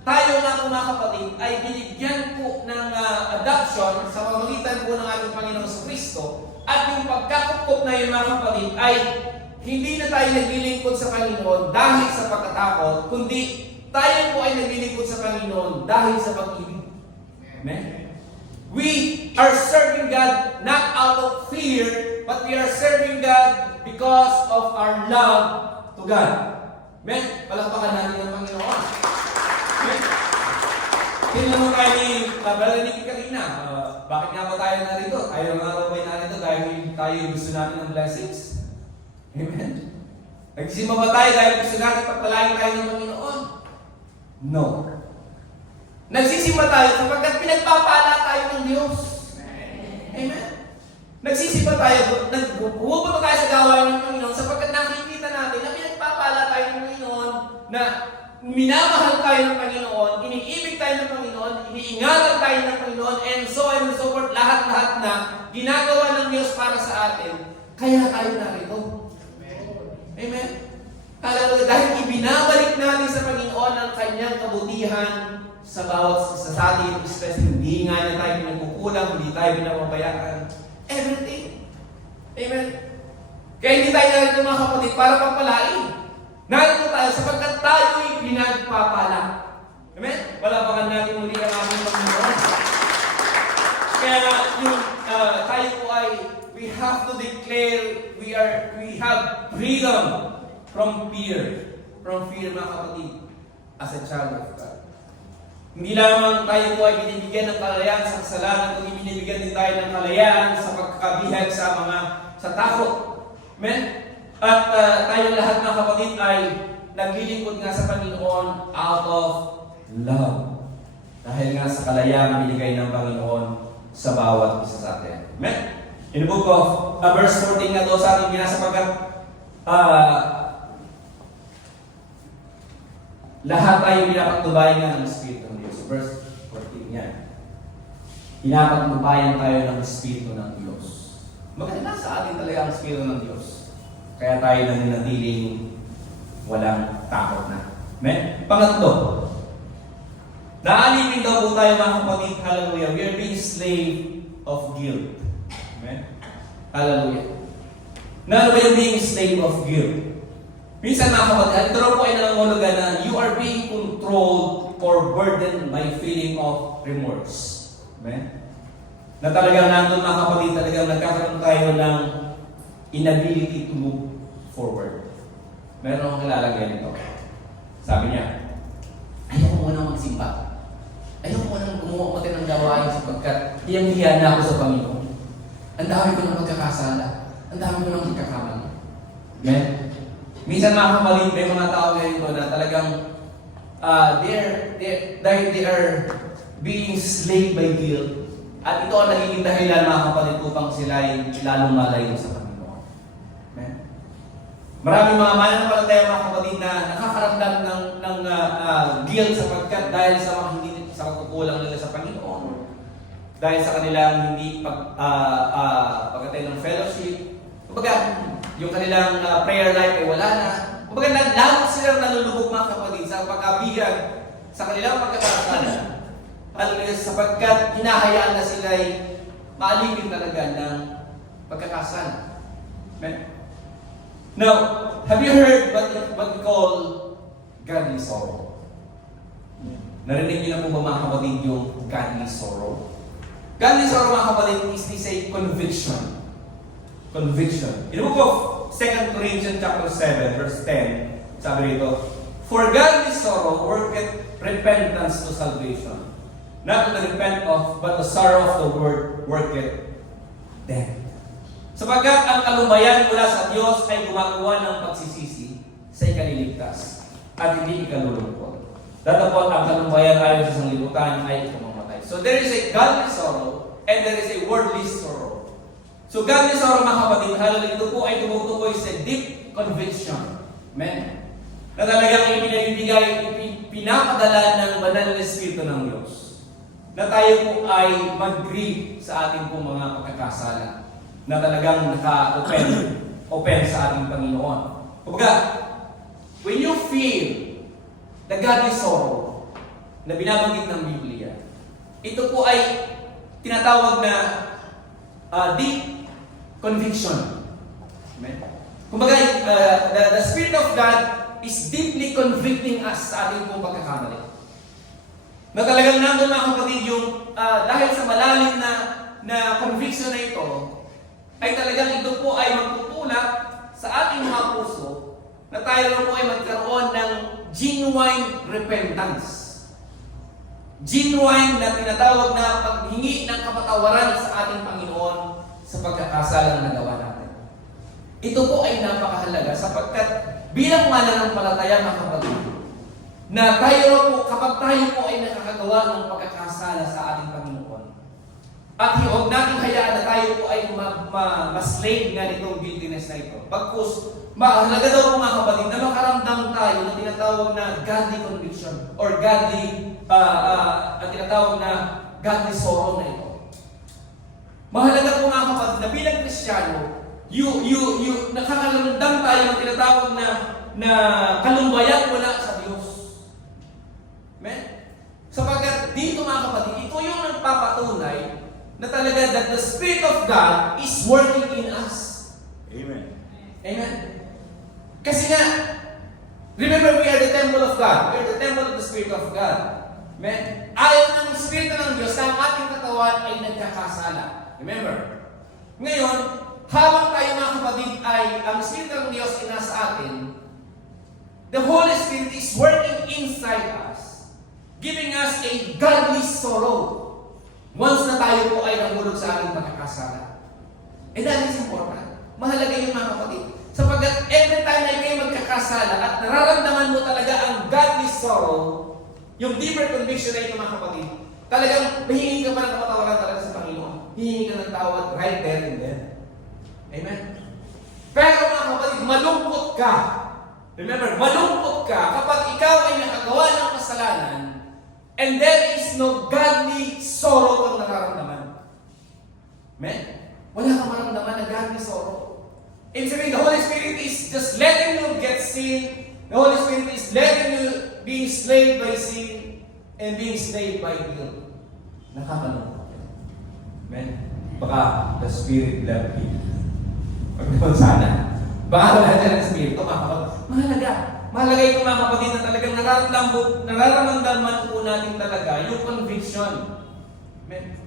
tayo nga mga kapatid ay binigyan po ng adoption sa pamamagitan po ng ating Panginoon sa Kristo. At yung pagkakupkop na yun mga kapatid ay hindi na tayo naglilingkod sa Panginoon dahil sa pagkatakot, kundi tayo po ay naglilingkod sa Panginoon dahil sa pag-ibig. Amen? We are serving God not out of fear, but we are serving God because of our love to God. Amen? Palakpakan natin ang Panginoon. Amen? Tingnan mo kayo ni Brother Nicky kanina. Bakit nga ba tayo narito? Tayo nga ba narito dahil tayo gusto natin ng blessings? Amen? Nagsisimba ba tayo dahil gusto natin pagpalain tayo ng Panginoon? No. Nagsisimba tayo sapagkat pinagpapala tayo ng Diyos. Amen? Nagsisimba tayo, pumupunta tayo sa gawain ng Panginoon sapagkat nakikita natin na pinagpapala tayo ng Panginoon, na minamahal tayo ng Panginoon, iniibig tayo ng Panginoon, iniingatan tayo ng Panginoon, and so forth, lahat-lahat na ginagawa ng Diyos para sa atin. Kaya tayo narito. Amen? Hallelujah. Dahil ibinabalik natin sa Panginoon ang kanyang kabutihan sa bawat isa sa atin, especially hindi nga na tayo pinagkukulang, hindi tayo pinapabayaan. Everything. Amen? Kaya hindi tayo narito mga kapatid para pagpalain. Narito tayo sapagkat tayo'y pinagpapala. Amen? Palapakan natin muli ang ating Panginoon. Kaya yung tayo po ay we have to declare we have freedom from fear. From fear mga kapatid as a child of God. Hindi lamang tayo po ay binibigyan ng kalayaan sa kasalanan, kundi binibigyan din tayo ng kalayaan sa pagkakabihag sa takot. Amen? At tayo lahat mga kapatid ay naglilingkod nga sa Panginoon out of love. Dahil nga sa kalayaan binigay ng Panginoon sa bawat isa sa atin. Amen? In the book of verse 14 nga doon sa ating binasa sapagkat lahat tayo pinapagtubayan nga ng Espiritu ng Diyos. Verse 14 yan. Pinapagtubayan tayo ng Espiritu ng Diyos. Maganda sa atin talaga ang Espiritu ng Diyos. Kaya tayo nananatiling walang takot na. Amen? Pangatlo, naalipin daw po tayo mga kapatid, hallelujah, we are being slave of guilt. Amen? Hallelujah. Na ano ba yung being slave of guilt? Minsan mga kapatid, ito raw po ay nangangulugan na you are being controlled or burdened by feeling of remorse. Amen? Na talagang nandun mga kapatid, talagang nagkakaroon tayo ng inability to move forward. Meron akong kilala ganito. Sabi niya, ayaw ko munang magsimba. Ayaw ko munang gumawa ng gawain sapagkat hiyang-hiya na ako sa Panginoon. Ang dami ko ng magkakasala. Ang dami ko ng magkakamali. Amen? Minsan mga kapatid, may mga tao ngayon doon na talagang they are being slave by guilt. At ito ang nagiging dahilan mga kapatid upang sila ay lalong malayo sa Panginoon. Amen? Maraming mga mananampalataya mga kapatid na nakakaramdam ng guilt sapagkat dahil sa mga hindi sa pagkukulang nila sa Panginoon. Dahil sa kanilang hindi pag-attend ng fellowship. Kumbaga, yung kanilang prayer life ay wala na. Kumbaga, lalo silang nalulubog mga kapatid sa pagkabihag sa kanilang pagkakasala. Sapagkat hinahayaan na sila ay maalipin talaga ng pagkakasala. Amen? Now, have you heard what we call godly sorrow? Narinig niyo na po ba mga kapatid yung godly sorrow? Godly sorrow mga kapatid is this a conviction. Conviction. In the book of 2 Corinthians chapter 7 verse 10, sabi rito, for godly sorrow worketh repentance to salvation. Not to the repent of, but the sorrow of the word worketh death. Sapagkat ang kalubayan mula sa Diyos ay gumagawa ng pagsisisi sa ikaliligtas at hindi ikalulungkot. Datapot ang kalubayan ayon sa sanglibutan ay ikumamatay. So there is a godly sorrow and there is a worldly sorrow. So godly sorrow mga kapatid, hallelujah, ito po ay tumutukoy sa deep conviction. Amen? Na talagang ipinabibigay, pinapadala ng banal na Espiritu ng Diyos. Na tayo po ay mag-grieve sa ating pong mga pagkakasala. Na talagang naka-open offense sa ating Panginoon. Kumbaga, when you feel the godly sorrow na binabanggit ng Biblia, ito po ay tinatawag na deep conviction. Amen? Kumbaga, the Spirit of God is deeply convicting us sa ating pong pagkakamali. Na talagang nandun mga kapatid yung dahil sa malalim na conviction na ito, ay talagang ito po ay magtutulak sa ating mga puso na tayo po ay magkaroon ng genuine repentance. Genuine na tinatawag na paghingi ng kapatawaran sa ating Panginoon sa pagkakasalang nagawa natin. Ito po ay napakahalaga sapagkat bilang mananampalataya mga kapatid, na tayo po, kapag tayo po ay nakakagawa ng pagkakasala sa ating Panginoon, at huwag natin hayaan na tayo po ay ma-slave nga nitong guiltiness na ito. Pagkus, mahalaga daw po mga kapatid na makaramdam tayo na tinatawag na godly conviction or godly, tinatawag na godly sorrow na ito. Mahalaga po mga kapatid na bilang Kristiyano, nakakaramdam tayo ng tinatawag na kalumbayan mula sa Diyos. Amen? Sapagkat dito mga kapatid, ito yung nagpapatunay na talaga that the Spirit of God is working in us. Amen. Amen? Kasi nga, remember we are the temple of God. We are the temple of the Spirit of God. Amen? Ayaw ng Espiritu ng Diyos na ang ating katawan ay nagkakasala. Remember? Ngayon, habang tayo mga kapatid ay ang Espiritu ng Diyos ay nasa atin, the Holy Spirit is working inside us, giving us a godly sorrow once na tayo po ay nahulog sa ating pagkakasala. And that is important. Mahalaga yun mga kapatid. Sapagkat every time na kayo magkakasala at nararamdaman mo talaga ang godly sorrow, yung deeper conviction na ito mga kapatid, talagang mahingi ka pa ng kapatawaran talaga sa Panginoon. Hihingi ka ng tawad right there and then. Amen? Pero mga kapatid, malungkot ka. Remember, malungkot ka kapag ikaw ay nakagawa ng kasalanan and there is no godly sorrow kang nararamdaman. Amen? Wala kang maramdaman na godly sorrow. Ibig sabihin, the Holy Spirit is just letting you get sin. The Holy Spirit is letting you be enslaved by sin and being enslaved by guilt. Nakakalungkot. Amen? Baka the Spirit left you. Pag naman sana, baka wala dyan ang Espiritu, mahalaga. Mahalaga ito mga kapatid na talagang nararamdaman po natin talaga yung conviction. Amen?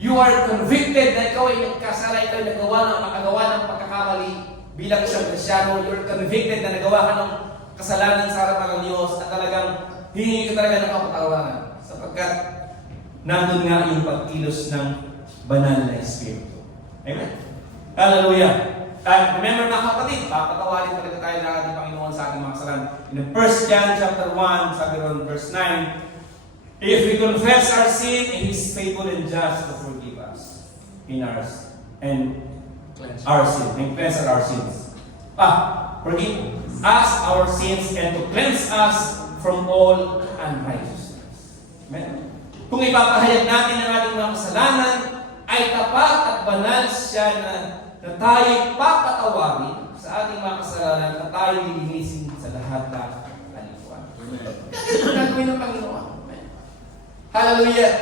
You are convicted na ikaw ay nagkasala, ikaw ay nakagawa ng pagkakamali bilang isang Kristyano. You're convicted na nagawa ka ng kasalanan sa harapan ng Diyos at talagang hihingi ka talaga ng kapatawaran sapagkat nandun nga yung pagkilos ng banal na Espiritu. Amen? Hallelujah! And remember mga kapatid, papatawarin talaga tayo ng ating Panginoon sa ating mga kasalanan. In 1 John chapter 1, sabi ron verse 9, if we confess our sin, He is faithful and just to forgive us in our sin, and cleanse our sins. Forgive us our sins and to cleanse us from all unrighteousness. Amen? Kung ipapahayag natin ang ating mga kasalanan, ay tapat at banal siya na tayo papatawarin sa ating mga kasalanan at tayo lilinisin sa lahat ng kalikuan. Ganito ang gagawin ng Panginoon. Hallelujah!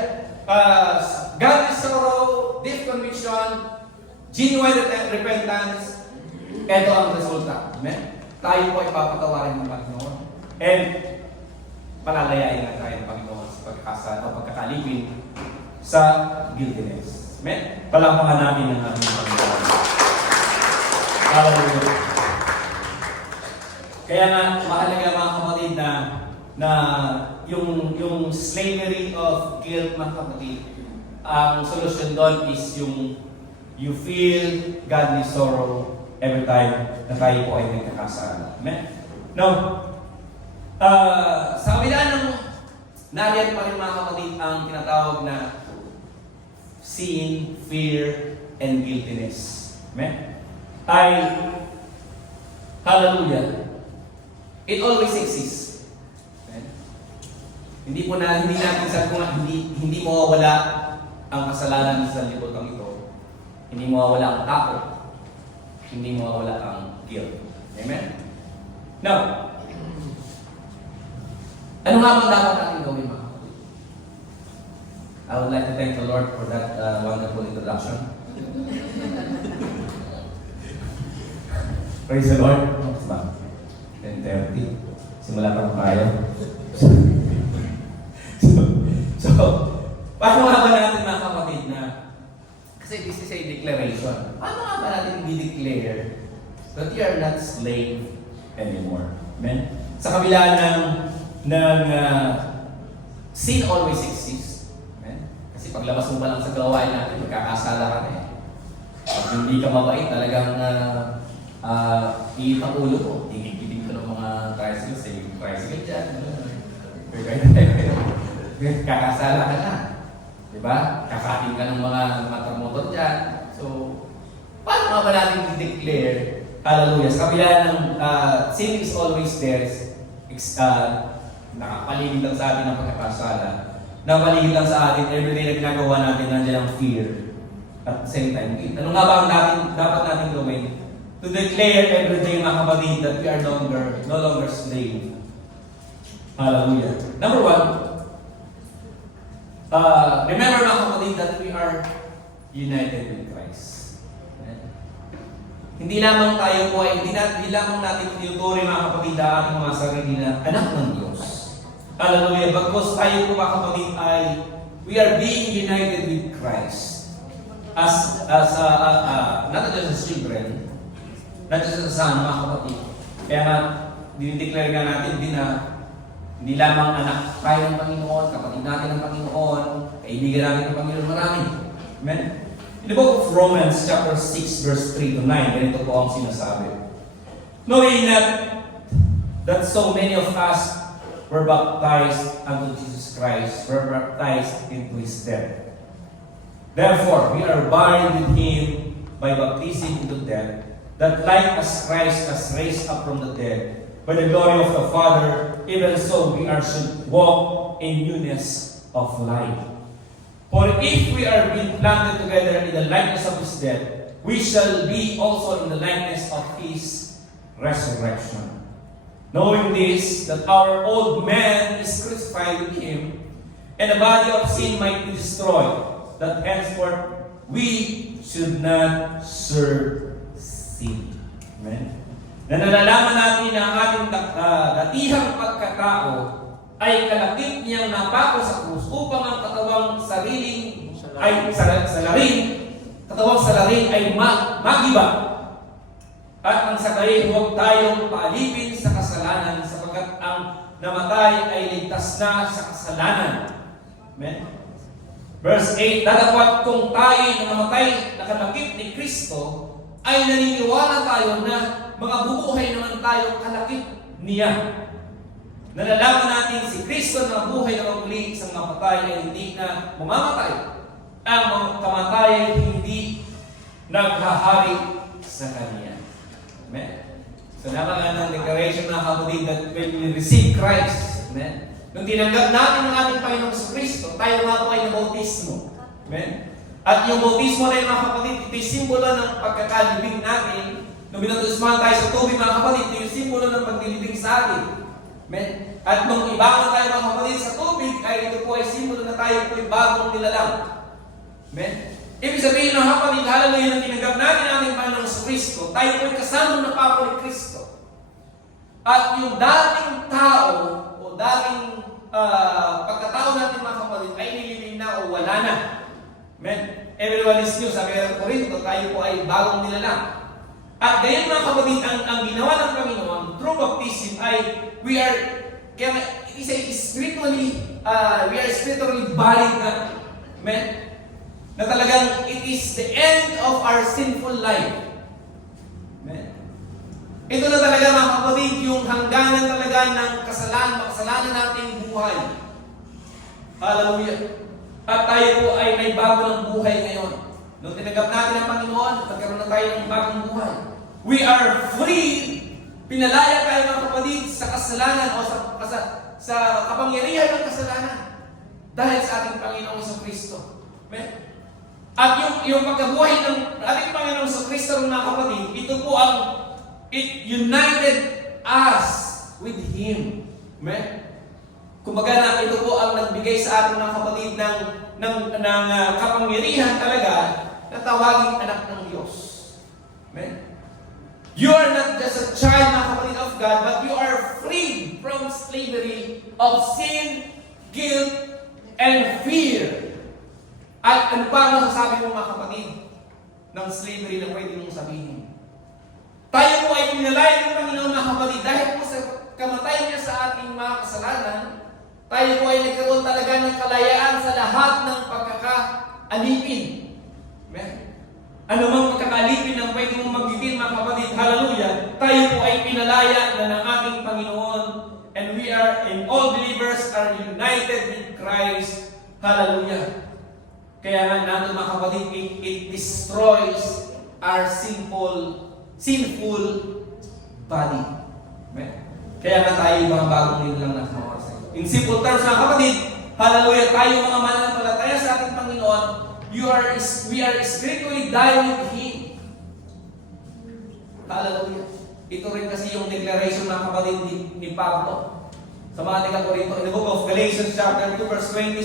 Godly sorrow, deep conviction, genuine repentance, ito ang resulta. Amen? Tayo po ay papatawarin ng Panginoon. And palalayain na tayo ng Panginoon sa pagkakalipin sa guiltiness. Amen? Palampakan natin ang ating Panginoon. Hallelujah! Kaya nga, mahalaga mga kapatid na yung slavery of guilt mga kapatid, ang solusyon doon is yung you feel godly sorrow every time na tayo po ay nagkakasala. Amen? Now, sa kabila ng nariyan pa rin mga kapatid ang tinatawag na sin, fear, and guiltiness. Amen? Hallelujah, it always exists. Amen? Hindi natin sabi ko nga, hindi mawawala ang kasalanan sa liputan ito. Hindi mawawala ang takot. hindi mawawala ang guilt. Amen? Now, ano nga ba dapat natin gawin, mga kapatid? I would like to thank the Lord for that wonderful introduction. Praise the Lord. Ba? 10:30. Simula pa tayo. so, paano nga ba natin, mga kapatid, na kasi this is a declaration. Paano nga ba natin i-declare that you are not slave anymore? Amen? Sa kabila ng sin always exists. Amen? Kasi paglabas mo pa lang sa gawain natin, magkakasala ka na eh. Pag hindi ka mabait, talagang iit ang ulo ko. Tingin-kiting ko ng mga tricycle, say yung tricycle dyan. Kakasala ka na. Diba? Kakating ka ng mga motor dyan. So, paano nga ba natin i-declare, hallelujah, sa kabila ng sin is always there, nakapaligid lang sa atin ng pagkakasala, nakapaligid lang sa atin, everyday na ginagawa natin, nandiyan ang fear. At the same time, ano nga ba ang dapat natin gawin? To declare everyday, mga kapatid, that we are no longer slave. Hallelujah. Number one, remember, mga kapatid, that we are united with Christ. Hindi lamang tayo po ay, hindi lamang natin tinuturi, mga kapatid, ang ating mga sarili na anak ng Diyos. Hallelujah. Bagkus tayo po, mga kapatid, ay we are being united with Christ. Not just as children, not just as son, mga kapatid. Kaya nga, dinideclare nga natin din na hindi lamang anak tayo ng Panginoon, kapatid natin ng Panginoon, kaibigan natin ng Panginoon, marami. Amen? In the book of Romans, chapter 6, verse 3 to 9, ganito po ang sinasabi. Knowing that so many of us were baptized unto Jesus Christ, were baptized into His death. Therefore, we are buried with Him by baptism into death, that like as Christ has raised up from the dead, by the glory of the Father, even so we should walk in newness of life. For if we are being planted together in the likeness of His death, we shall be also in the likeness of His resurrection. Knowing this, that our old man is crucified with Him, and the body of sin might be destroyed, that henceforth we should not serve sin. Amen? Na nalalaman natin na ang ating datihang pagkatao ay kalakip niyang napako sa krus upang ang katawang salarin ay magiba. At ang sakay, huwag tayong paalipin sa kasalanan sapagkat ang namatay ay ligtas na sa kasalanan. Amen? Verse 8, datapwat kung tayo na namatay na kalakip ni Kristo, ay naniniwala tayo na mga bubuhay naman tayo kalakip niya. Nalalaman natin si Kristo na buhay na muli, isang mapatay ay hindi na mamamatay. Ang mga kamatay ay hindi naghahari sa Kanya. Amen? So naman ang declaration na kapatid that when we receive Christ, amen? Nung tinanggap natin ang ating Panginoong sa Kristo, tayo nga po ay nabautismo. Amen? At yung bautismo na yun, mga kapatid, ito yung simbolo ng pagkakalibing natin. Nung binautismahan tayo sa tubig, mga kapatid, ito yung simbolo ng pagdilibing sa atin. Amen? At nung ibangon tayo, mga kapatid, sa tubig, ay ito po ay simbolo na tayo po ay bagong nilalang. Amen? Ibig sabihin, mga kapatid, hallelujah, nang tinanggap natin ang ating Panginoong sa Kristo, tayo po ay kasama na papo ni Kristo. At yung dating tao, o dating pagkatao natin, mga kapatid, ay nilibing na o wala na. Amen? Everyone is new. Sabi ng Korinto, tayo po ay bagong nilalang. At gayon, mga kapatid, ang ginawa ng Panginoon through baptism ay we are spiritually buried na. Amen? Na talagang it is the end of our sinful life. Amen? Ito na talaga, mga kapatid, yung hangganan talaga ng kasalanan nating buhay. Hallelujah. At tayo po ay may bago ng buhay ngayon. Nung tinanggap natin ang Panginoon, nagkaroon na tayo ng bagong buhay. We are free. Pinalaya tayo, mga kapatid, sa kasalanan o sa kapangyarihan ng kasalanan dahil sa ating Panginoong sa Kristo. Amen? At yung pagkabuhay ng ating Panginoon sa Kristo, mga kapatid, ito po it united us with Him. Amen? Kumbaga na ito po ang nagbigay sa ating mga kapatid ng kapangyarihan talaga na tawaging anak ng Diyos. Amen? You are not just a child, mga kapatid, of God, but you are freed from slavery of sin, guilt, and fear. At ano pa ang masasabi mo, mga kapatid, ng slavery na pwede mong sabihin? Tayo po ay pinalaya ng Panginoon, mga kapatid, dahil po sa kamatay niya sa ating mga kasalanan, tayo po ay nagkaroon talaga ng kalayaan sa lahat ng pagkakaalipin. Amen? Ano mang pagkakalipin ang pwede mong magiging, mga kapatid, hallelujah, tayo po ay pinalaya na ng ating Panginoon, and all believers are united with Christ, hallelujah. Kaya nga natin, mga kapatid, it destroys our sinful body. Amen? Kaya nga tayo mga bagong nilo lang nasa mga oras. In simple terms, mga kapatid, hallelujah, tayo mga mananampalataya sa ating Panginoon, we are spiritually dying with Him. Hallelujah. Ito rin kasi yung declaration ng kapatid ni Pablo sa mga taga-Korinto. In the book of Galatians chapter 2 verse 20,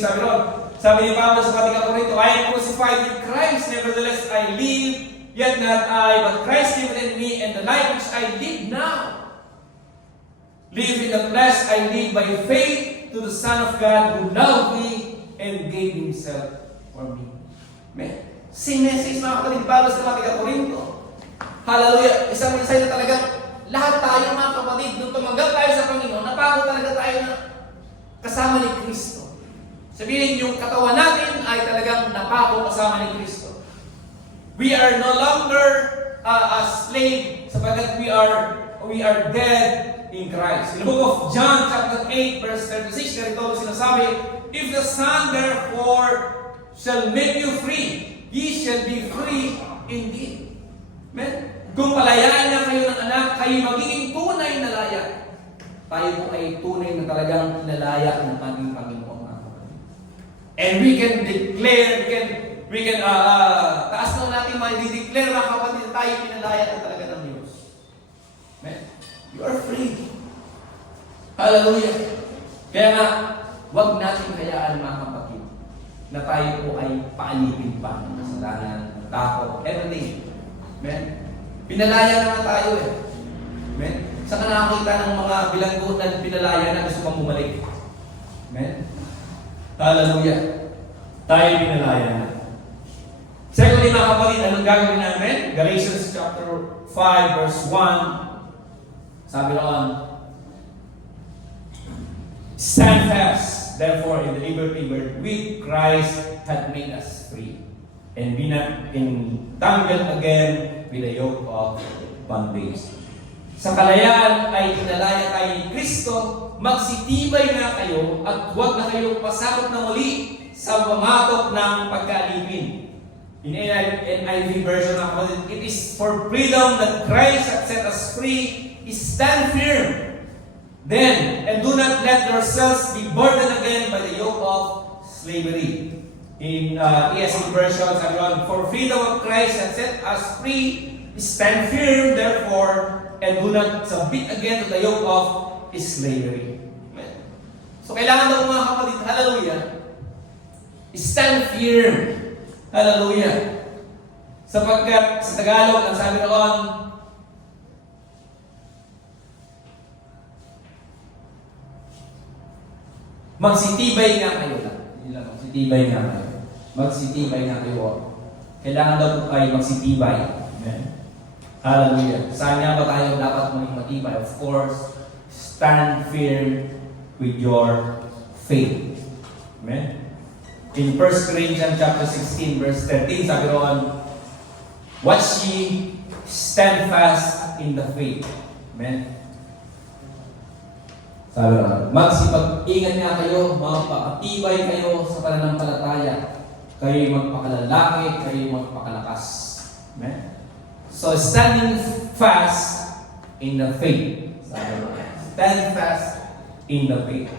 sabi ni Pablo sa mga taga-Korinto, I am crucified with Christ, nevertheless I live, yet not I, but Christ liveth in me, and the life which I live now, live in the flesh, I live by faith to the Son of God who loved me and gave Himself for me. Amen. Same message, mga kapatid, Pablo sa mga taga-Korinto. Hallelujah. Isang mensahe na talagang lahat tayo, mga kapatid, nung tumanggap tayo sa Panginoon, napako talaga tayo na kasama ni Kristo. Sabihin, yung katawan natin ay talagang napako kasama ni Kristo. We are no longer a slave sapagkat we are dead in Christ. In the book of John chapter 8 verse 36, ganito sinasabi, if the Son therefore shall make you free, ye shall be free indeed. Amen? Kung palayaan niya kayo ng anak, kayo magiging tunay na laya. Tayo po ay tunay na talagang nalaya ng ating Panginoon. And we can declare, we can taas na natin ma-declare, mga kapatid, na tayo pinalaya na talaga ng Diyos. Amen? You are free. Hallelujah. Kaya nga, huwag natin hayaan, mga kapatid, na tayo po ay paalipin pa ng kasalanan, ng takot, everything. Amen? Pinalaya naman tayo eh. Amen? Saan ka nakakita ng mga bilanggo na pinalaya na gusto pang bumalik? Amen? Hallelujah. Tayo pinalaya na. Secondly, mga kapatid, anong gagawin namin? Galatians chapter 5 verse 1. Sabi roon, stand fast, therefore, in the liberty wherewith Christ hath made us free, and be not entangled again with the yoke of bondage. Sa kalayaan ay pinalaya tayo ni Kristo, magsitibay na kayo at huwag na kayong pasakot na muli sa pamatok ng pagkaalipin. In NIV version, it is for freedom that Christ has set us free. Stand firm then, and do not let yourselves be burdened again by the yoke of slavery. In ESV version, for freedom of Christ has set us free. Stand firm, therefore, and do not submit again to the yoke of slavery. Amen. So, kailangan daw, mga kapatid, hallelujah, stand firm. Hallelujah. Sapagkat sa Tagalog, ang sabi noon, magsitibay nga kayo lang. Magsitibay nga kayo. Magsitibay nga kayo. Kailangan daw po kayo magsitibay. Amen. Hallelujah. Saan nga ba tayo dapat maging matibay? Of course, stand firm with your faith. Amen. In 1 Corinthians chapter 16 verse 13, sabi roon, watch ye, stand fast in the faith. Amen. Sabi roon, magsipag-ingat nga kayo, magpakatibay kayo sa pananampalataya. Kayo magpakalalaki, kayo magpakalakas. Amen. So, standing fast in the faith. Stand fast in the faith.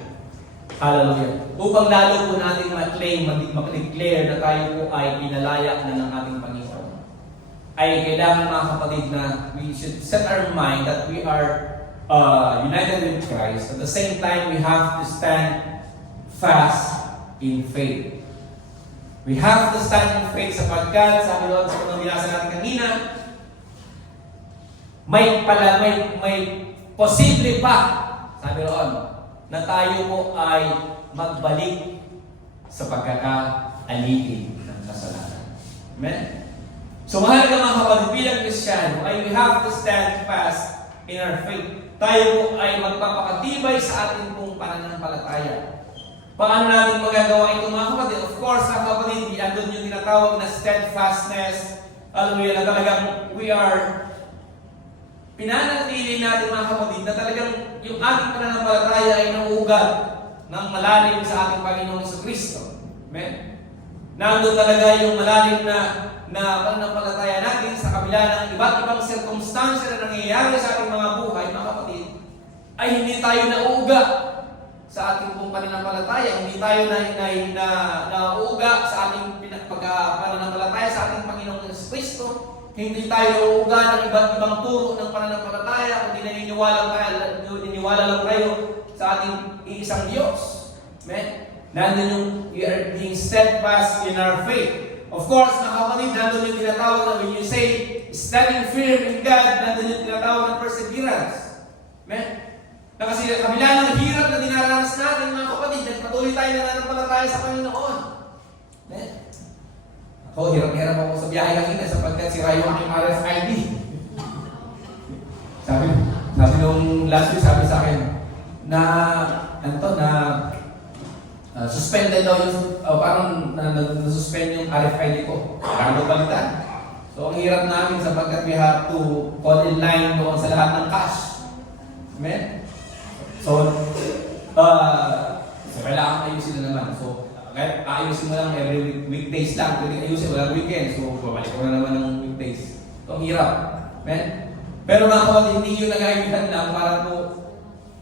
Hallelujah. Upang lalo po natin ma-claim, mag-declare na tayo po ay pinalaya na ng ating Panginoon, ay kailangan mga kapatid na we should set our mind that we are united with Christ. At the same time, we have to stand fast in faith. We have to stand in faith sapagkat, sabi doon sa unang binasa natin kanina, may posible pa, sabi doon, na tayo po ay magbalik sa pagkakaaligid ng kasalanan. Amen? So mahalaga mga kapatid, bilang Kristiyano ay we have to stand fast in our faith. Tayo po ay magpapakatibay sa ating pong pananampalataya. Paano natin magagawa ito mga kapatid? Of course, mga kapatid, andun yung tinatawag na steadfastness. Hallelujah, na talagang we are pinanatili natin mga kapatid na talagang yung ating pananampalataya ay nauugat ng malalim sa ating Panginoong Jesucristo. Amen? Nandun talaga yung malalim na pananampalataya natin sa kabila ng iba't ibang sirkumstansya na nangyayari sa ating mga buhay, mga kapatid, ay hindi tayo nauuga sa ating pong pananampalataya, hindi tayo nauuga sa ating pananampalataya sa ating Panginoong Jesucristo, hindi tayo nauuga ng iba't ibang turo ng pananampalataya, kundi naniniwala lang tayo sa ating iisang Diyos. Amen? Nandun yung we are being steadfast in our faith. Of course, mga kapatid, nandun yung tinatawag na when you say standing firm in God, nandun yung tinatawag ng perseverance. Amen? Na kasi kabila ng hirap na dinaranas natin, mga kapatid, nagpatuloy tayo na nananampalataya sa Panginoon. Amen? Ako, hirap-hirap ako sa biyahe kanina sapagkat sira yung aking RFID. Sabi nung last week, sabi sa akin, suspended daw yung, parang na-suspend yung RFID ko. Kailangan daw palitan. So, ang hirap namin sapagkat we have to call in line doon sa lahat ng cash. Amen? So, kailangan ayusin na naman. So, kahit ayusin mo lang every weekdays lang, pwede ayusin, walang weekend. So, babalik ko na naman ng weekdays. So, ang hirap. Amen? Pero mga kapatid, hindi yung nag-ayudan lang para po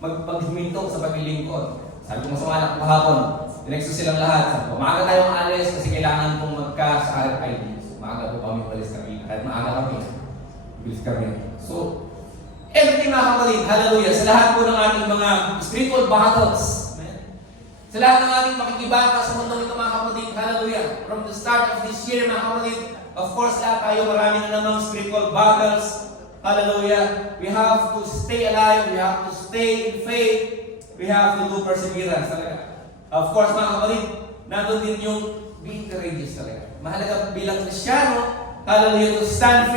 maghuminto sa paglilingkod. Sabi ko sa mga anak kahapon, dinexo silang lahat. Sabi ko, maaga tayong alis kasi kailangan pong magka sa RFID. So, maaga po kami umalis kami. Kahit maaga kami, bilis kami. So, everything mga kapatid, hallelujah, sa lahat po ng ating mga spiritual battles, amen? Sa lahat ng ating makikibaka sa mundong ito mga kapatid, hallelujah, from the start of this year mga kapatid, of course lahat tayo marami na namang spiritual battles, hallelujah, we have to stay alive, we have to stay in faith, we have to do perseverance talaga. Of course mga kapatid, nandun din yung being courageous talaga. Mahalaga bilang Kristiyano, hallelujah, to stand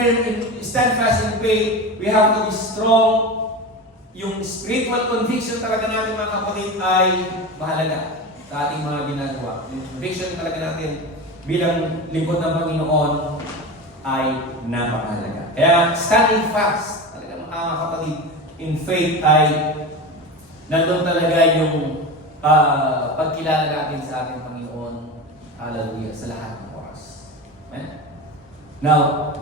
fast in faith, we have to be strong. Yung spiritual conviction talaga natin mga kapatid ay mahalaga sa ating mga ginagawa. Yung conviction talaga natin bilang lingkod ng Panginoon ay napakahalaga. Kaya standing fast talaga mga kapatid in faith ay nandun talaga yung pagkilala natin sa ating Panginoon, hallelujah, sa lahat ng oras. Amen? Now,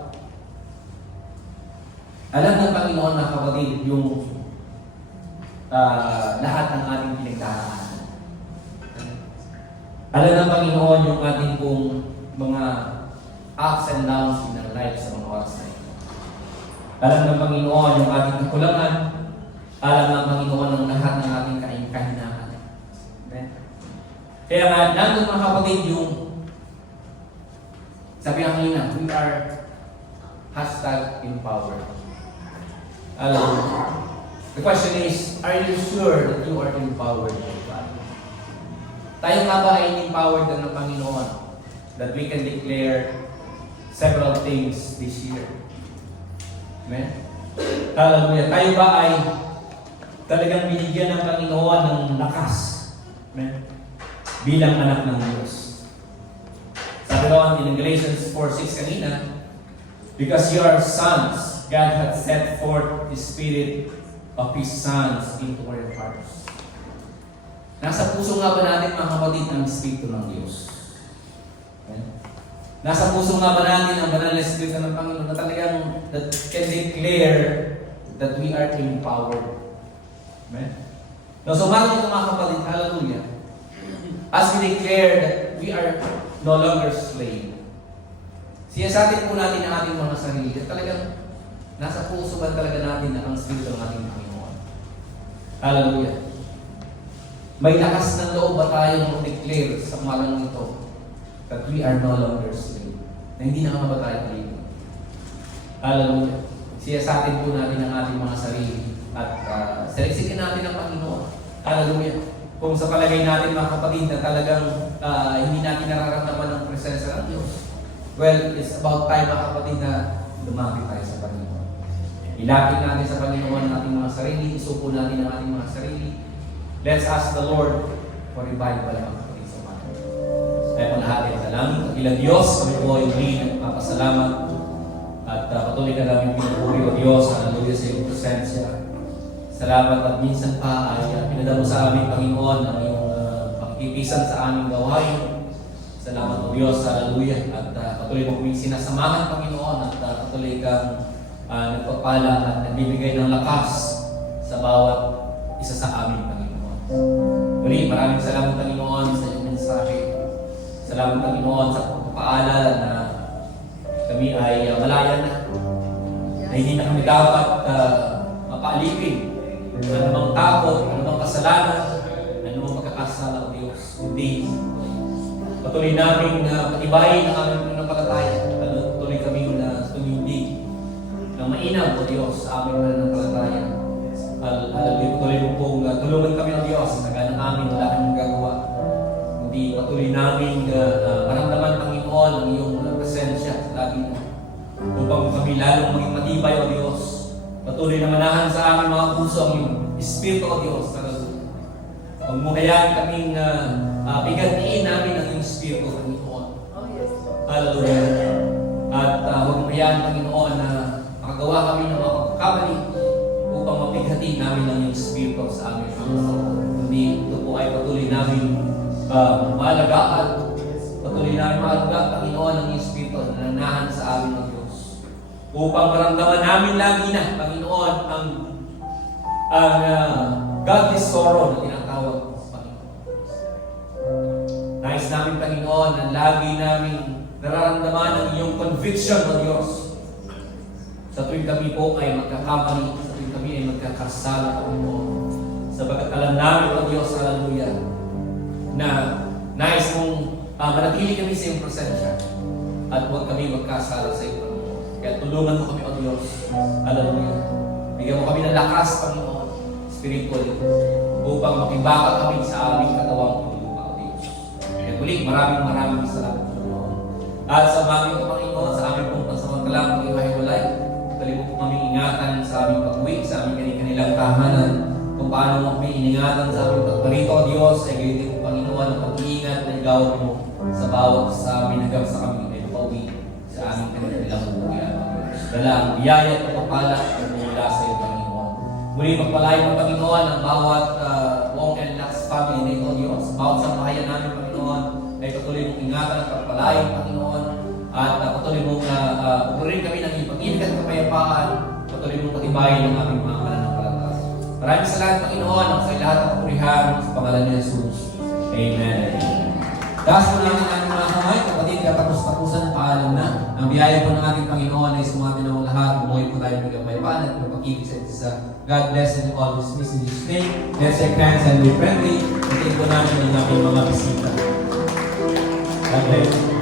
alam ng Panginoon na kapatid yung lahat ng ating pinagdaraanan. Alam ng Panginoon yung ating pong mga ups and downs in our life sa mga oras na ito. Alam ng Panginoon yung ating kakulangan. Alam ng Panginoon ang lahat ng ating kahinaan. Amen? Kaya nga, nandun mga kapatid yung sabi nga kanina, we are #empowered. The question is, are you sure that you are empowered by God? Tayo nga ba ay empowered ng Panginoon that we can declare several things this year? Amen? Hallelujah. Tayo ba ay talagang binigyan ng Panginoon ng lakas? Amen? Bilang anak ng Diyos. Sabi doon in Galatians 4:6 kanina, because you are sons, God hath set forth the Spirit of His sons into our hearts. Nasa puso nga ba natin mga kapatid ang Espiritu ng Diyos? Amen? Nasa puso nga ba natin ang banal na Espiritu ng Panginoon na talagang that can declare that we are empowered? Amen? So bakit ito mga kapatid, hallelujah, as we declare that we are no longer slave. Siyasatin po natin ang ating mga sarili at talagang nasa puso ba talaga natin na ang Espiritu ng ating Panginoon. Hallelujah. May lakas ng loob ba tayong mag-declare sa umagang ito that we are no longer slave? Na hindi na nga ba tayo palibig? Hallelujah. Siyasatin po natin ang ating mga sarili at seleksikin natin ang Panginoon. Hallelujah. Kung sa palagay natin mga kapatid na talagang hindi natin nararamdaman ang presensya ng Diyos, well, it's about time mga kapatid na lumapit tayo sa Panginoon. Ilapit natin sa Panginoon ang ating mga sarili, isupo natin ang ating mga sarili. Let's ask the Lord for revival mga kapatid sa mga. Kaya po lahat ay salamin. Ilang Diyos, kami po ay muli nagpapasalamat at patuloy ka namin pinupuri o Diyos. Hallelujah sa iyong presensya. Salamat at minsan pa ay pinadalo sa amin, Panginoon, ang iyong pagkikisan sa aming gawain. Salamat o Diyos, hallelujah. At patuloy mo kaming sinasamahan, Panginoon, at patuloy kang nagpapala at nagbibigay ng lakas sa bawat isa sa amin, Panginoon. Muli, maraming salamat, Panginoon, sa iyong mensahe. Salamat, Panginoon, sa pagpapaalala na kami ay malaya na hindi na kami dapat mapaalipin anumang takot, anumang kasalanan, anumang pagkakasala o Diyos. Hindi. Patuloy namin na patibayin ang aming pananampalataya. Patuloy kami na tumindig ng mainam o Diyos sa aming pananampalataya. Patuloy mo pong tulungan kami o Diyos na ganang amin wala kami magagawa. Hindi patuloy namin maramdaman, Panginoon, ang iyong presensya lagi na upang kami lalong maging matibay o Diyos. Patuloy na manahan sa aming mga puso ang iyong Espiritu o Diyos. Huwag mo hayaan kaming bigatiin namin ang iyong Espiritu, Panginoon. Hallelujah. At huwag mo hayaan, Panginoon, na makagawa kami ng mga pagkakamali upang mabighati namin ang iyong Espiritu sa aming Panginoon. Hindi ito po ay patuloy namin maalagaan. Patuloy namin maalagaan, Panginoon, ang iyong Espiritu na nanahan sa amin ng Diyos. Upang maramdaman namin lagi na, Panginoon, ang godly sorrow na tinatawag mo, Panginoon. Nais namin, Panginoon, na lagi namin nararamdaman ang iyong conviction, O Diyos. Sa tuwing kami po ay magkakamali, sa tuwing kami ay magkakasala, Panginoon. Sabagat alam namin, O Diyos, hallelujah, na nais mong manatili kami sa iyong presensya at huwag kami magkasala sa iyo, Panginoon. Kaya tulungan mo kami, O Diyos. Hallelujah. Bigyan mo kami ng lakas, Panginoon, spiritually, upang makibaka kami sa aming katawang paglupa, O Diyos. Kaya muli, maraming salamat, Panginoon. At sa aming Panginoon, sa aming pong pansamantalang pag-iwahiwalay, tuloy mo po kami ingatan sa aming pag-uwi, sa aming kanilang tahanan, kung paano mo kami iningatan sa aming pagparito, O Diyos, ay gayon din po, Panginoon, ang pag-iingat na igawin mo sa bawat sa amin hanggang sa kami ay pauwi sa aming kanilang buhay. Dala ang biyaya at pagpapala at mula sa iyo, Panginoon. Muli magpalain mo, Panginoon, ang bawat Wong and Lux family nito, Diyos. Bawat sambahayan namin, Panginoon, ay patuloy mong ingatan at pagpalain, Panginoon. At patuloy mong pupurin kami ng iyong pag-ibig at kapayapaan. Patuloy mong patibayin ang aming mga pananampalataya. Maraming salamat, Panginoon, ang sa lahat ng kapurihan sa pangalan ni Jesus. Amen. Taas po namin ang aming mga kamay, kapatid, katapos-tapusan ang paalam na. Ang biyaya po ng ating Panginoon ay sumati ng lahat. Bumuhay po tayo ng kapayapaan at magpakibig sa isa. God bless and always miss in His name. Let's shake hands and be friendly. Itin po namin ang aming mga bisita. God bless.